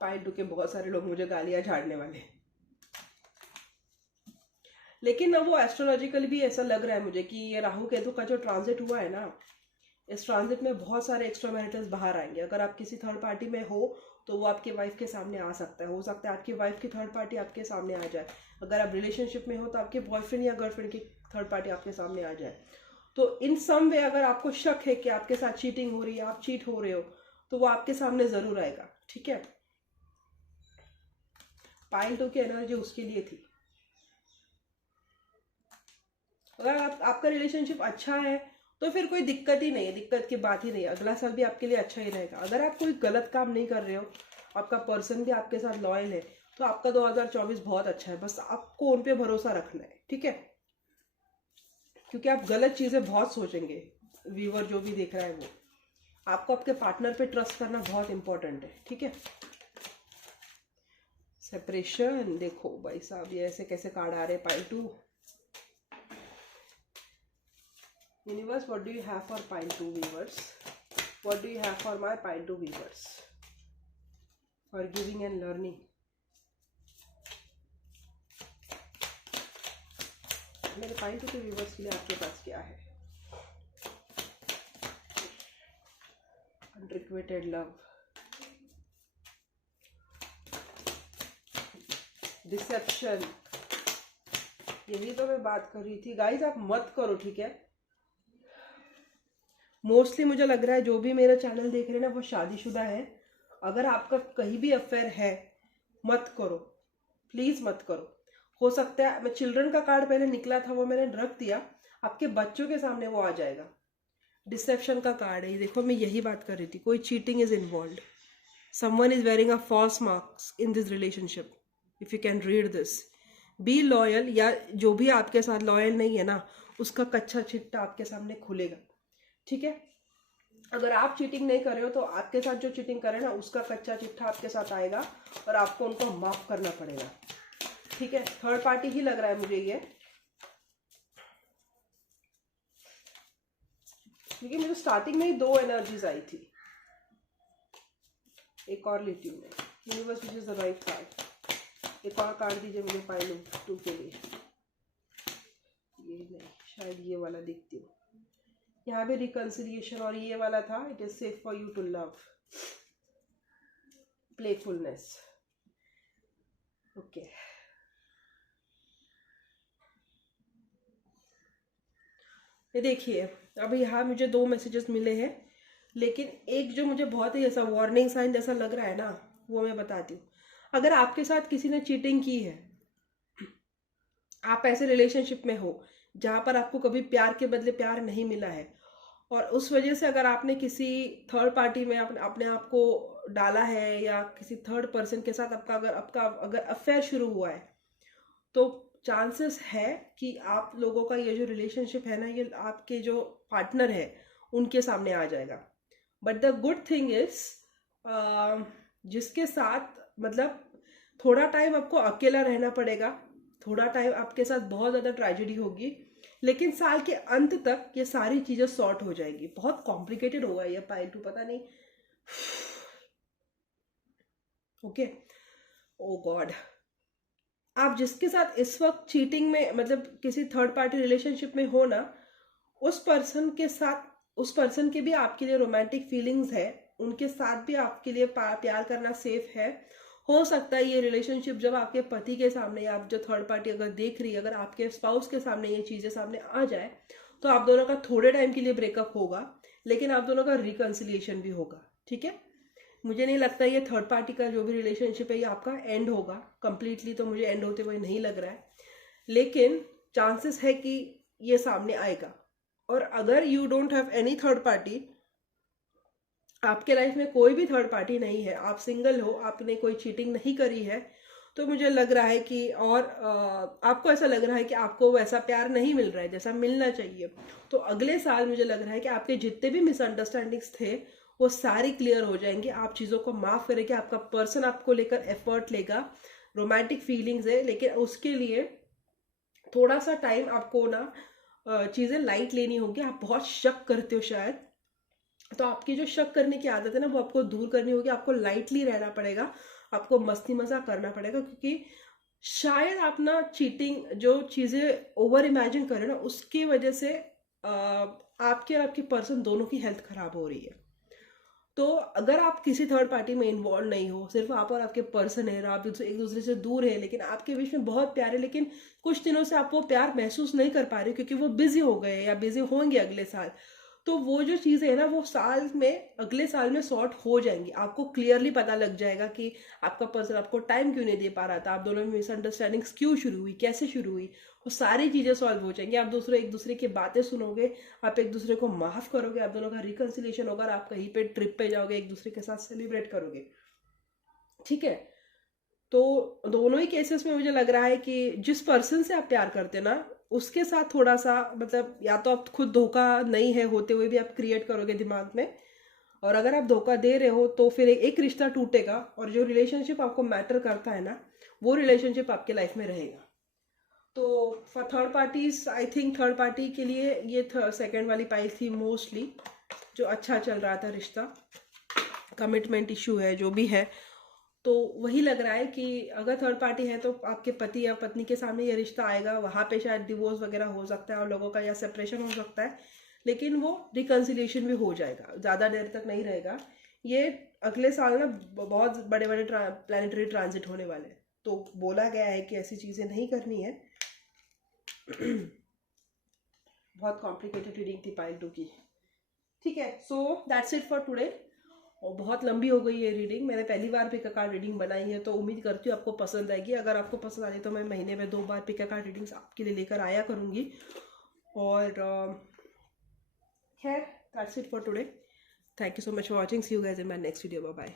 पाइल टू के बहुत सारे लोग मुझे गालियां झाड़ने वाले, लेकिन ना वो एस्ट्रोलॉजिकल भी ऐसा लग रहा है मुझे कि ये राहु केतु का जो ट्रांजिट हुआ है ना, इस ट्रांजिट में बहुत सारे एक्स्ट्रा मैरिटल्स बाहर आएंगे। अगर आप किसी थर्ड पार्टी में हो तो वो आपके वाइफ के सामने आ सकता है, हो सकता है आपकी वाइफ की थर्ड पार्टी आपके सामने आ जाए। अगर आप रिलेशनशिप में हो तो आपके बॉयफ्रेंड या गर्लफ्रेंड की थर्ड पार्टी आपके सामने आ जाए। तो इन सम वे अगर आपको शक है कि आपके साथ चीटिंग हो रही है, आप चीट हो रहे हो, तो वो आपके सामने जरूर आएगा, ठीक है। पाइल टू की एनर्जी उसके लिए थी। अगर आपका रिलेशनशिप अच्छा है तो फिर कोई दिक्कत ही नहीं है, दिक्कत की बात ही नहीं है। अगला साल भी आपके लिए अच्छा ही रहेगा। अगर आप कोई गलत काम नहीं कर रहे हो, आपका पर्सन भी आपके साथ लॉयल है, तो आपका 2024 बहुत अच्छा है। बस आपको उन पे भरोसा रखना है, ठीक है। क्योंकि आप गलत चीजें बहुत सोचेंगे। व्यूअर जो भी देख रहा है वो, आपको आपके पार्टनर पे ट्रस्ट करना बहुत इंपॉर्टेंट है, ठीक है। सेपरेशन, देखो भाई साहब ये ऐसे कैसे कार्ड आ रहे हैं। Pile two, universe, what do you have for pile 2 viewers? What do you have for my pile 2 viewers? For giving and learning. मेरे pile 2 के viewers के लिए आपके पास क्या है? Unrequited love, deception, यही तो मैं बात कर रही थी। गाइस आप मत करो, ठीक है। मोस्टली मुझे लग रहा है जो भी मेरा चैनल देख रहे हैं ना वो शादीशुदा है। अगर आपका कहीं भी अफेयर है, मत करो, प्लीज मत करो। हो सकता है, मैं चिल्ड्रन का कार्ड पहले निकला था वो मैंने रख दिया, आपके बच्चों के सामने वो आ जाएगा। डिसेप्शन का कार्ड है, देखो मैं यही बात कर रही थी। कोई cheating is involve, someone is wearing a false marks in this relationship. If you can read this, be loyal, या जो भी आपके साथ लॉयल नहीं है ना, उसका कच्चा चिट्टा आपके सामने खुलेगा, ठीक है। अगर आप चीटिंग नहीं कर रहे हो तो आपके साथ जो चीटिंग करे ना, उसका कच्चा चिट्ठा आपके साथ आएगा और आपको उनको माफ करना पड़ेगा, ठीक है। थर्ड पार्टी ही लग रहा है मुझे ये, क्योंकि मुझे स्टार्टिंग में ही 2 एनर्जीज आई थी। एक और लेती हूँ मैं, universe which is the right card. एक और कार्ड दीजिए मुझे पाइल 2 के लिए। ये नहीं, शायद ये वाला देखती हूँ। यहाँ पे रिकंसिलिएशन और ये वाला था, it is safe for you to love, playfulness, okay. ये देखिए, अब यहाँ मुझे 2 मैसेजेस मिले हैं, लेकिन एक जो मुझे बहुत ही ऐसा वार्निंग साइन जैसा लग रहा है ना, वो मैं बताती हूँ। अगर आपके साथ किसी ने चीटिंग की है, आप ऐसे रिलेशनशिप में हो जहाँ पर आपको कभी प्यार के बदले प्यार नहीं मिला है, और उस वजह से अगर आपने किसी थर्ड पार्टी में अपने आप को डाला है, या किसी थर्ड पर्सन के साथ आपका अगर अफेयर शुरू हुआ है, तो चांसेस है कि आप लोगों का ये जो रिलेशनशिप है ना, ये आपके जो पार्टनर है उनके सामने आ जाएगा। But the good thing is, जिसके साथ मतलब थोड़ा टाइम आपको अकेला रहना पड़ेगा, थोड़ा टाइम आपके साथ बहुत ज़्यादा ट्रेजेडी होगी, लेकिन साल के अंत तक ये सारी चीज़ें सॉर्ट हो जाएगी। बहुत कॉम्प्लिकेटेड होगा ये पाइल 2, पता नहीं, ओके। ओ गॉड, आप जिसके साथ इस वक्त चीटिंग में, मतलब किसी थर्ड पार्टी रिलेशनशिप में हो ना, उस पर्सन के साथ उस पर्सन के भी आपके लिए रोमांटिक फीलिंग्स है, उनके साथ भी आपके लिए प्यार करना सेफ है। हो सकता है ये रिलेशनशिप जब आपके पति के सामने या आप जो थर्ड पार्टी अगर देख रही है, अगर आपके स्पाउस के सामने ये चीजें सामने आ जाए तो आप दोनों का थोड़े टाइम के लिए ब्रेकअप होगा, लेकिन आप दोनों का रिकंसिलिएशन भी होगा। ठीक है, मुझे नहीं लगता ये थर्ड पार्टी का जो भी रिलेशनशिप है ये आपका एंड होगा कंप्लीटली, तो मुझे एंड होते हुए नहीं लग रहा है, लेकिन चांसेस है कि ये सामने आएगा। और अगर you don't have any third party, आपके लाइफ में कोई भी थर्ड पार्टी नहीं है, आप सिंगल हो, आपने कोई चीटिंग नहीं करी है, तो मुझे लग रहा है कि और आपको ऐसा लग रहा है कि आपको वैसा प्यार नहीं मिल रहा है जैसा मिलना चाहिए, तो अगले साल मुझे लग रहा है कि आपके जितने भी मिसअंडरस्टैंडिंग्स थे वो सारी क्लियर हो जाएंगे। आप चीज़ों को माफ करेंगे, आपका पर्सन आपको लेकर एफर्ट लेगा, रोमांटिक फीलिंग्स है, लेकिन उसके लिए थोड़ा सा टाइम आपको ना चीज़ें लाइट लेनी होगी। आप बहुत शक करते हो शायद, तो आपकी जो शक करने की आदत है ना वो आपको दूर करनी होगी, आपको लाइटली रहना पड़ेगा, आपको मस्ती मजाक करना पड़ेगा, क्योंकि शायद आप ना चीटिंग जो चीज़ें ओवर इमेजिन करें ना उसकी वजह से आपके और आपके पर्सन दोनों की हेल्थ खराब हो रही है। तो अगर आप किसी थर्ड पार्टी में इन्वॉल्व नहीं हो, सिर्फ आप और आपके पर्सन है, आप एक दूसरे से दूर है, लेकिन आपके बीच में बहुत प्यार है, लेकिन कुछ दिनों से आप वो प्यार महसूस नहीं कर पा रहे क्योंकि वो बिजी हो गए या बिजी होंगे अगले साल, तो वो जो चीज़ें है ना वो साल में अगले साल में सॉर्ट हो जाएंगी। आपको क्लियरली पता लग जाएगा कि आपका पर्सन आपको टाइम क्यों नहीं दे पा रहा था, आप दोनों में मिसअंडरस्टैंडिंग्स क्यों शुरू हुई, कैसे शुरू हुई, वो सारी चीज़ें सॉल्व हो जाएंगी। आप एक दूसरे की बातें सुनोगे, आप एक दूसरे को माफ करोगे, आप दोनों का रिकंसिलिएशन होगा और आप कहीं पे ट्रिप पे जाओगे, एक दूसरे के साथ सेलिब्रेट करोगे। ठीक है, तो दोनों ही केसेस में मुझे लग रहा है कि जिस पर्सन से आप प्यार करते ना उसके साथ थोड़ा सा मतलब या तो आप खुद धोखा नहीं है होते हुए भी आप क्रिएट करोगे दिमाग में, और अगर आप धोखा दे रहे हो तो फिर एक रिश्ता टूटेगा और जो रिलेशनशिप आपको मैटर करता है ना वो रिलेशनशिप आपके लाइफ में रहेगा। तो for third parties I think third party के लिए ये सेकेंड वाली पाई थी मोस्टली, जो अच्छा चल रहा था रिश्ता, कमिटमेंट इशू है जो भी है, तो वही लग रहा है कि अगर थर्ड पार्टी है तो आपके पति या पत्नी के सामने ये रिश्ता आएगा, वहाँ पे शायद डिवोर्स वगैरह हो सकता है और लोगों का या सेपरेशन हो सकता है, लेकिन वो रिकंसिलिएशन भी हो जाएगा, ज़्यादा देर तक नहीं रहेगा। ये अगले साल ना बहुत बड़े बड़े प्लानिटरी ट्रांजिट होने वाले हैं, तो बोला गया है कि ऐसी चीज़ें नहीं करनी है। बहुत कॉम्प्लिकेटेड रीडिंग थी पाइल 2 की। ठीक है, so that's it for today. और बहुत लंबी हो गई ये रीडिंग, मैंने पहली बार पिक अ कार्ड रीडिंग बनाई है, तो उम्मीद करती हूँ आपको पसंद आएगी। अगर आपको पसंद आ रही तो मैं महीने में 2 बार पिक अ कार्ड रीडिंग्स आपके लिए लेकर आया करूँगी। और खैर that's it for today, thank you so much for watching, see you guys in my next video, bye bye.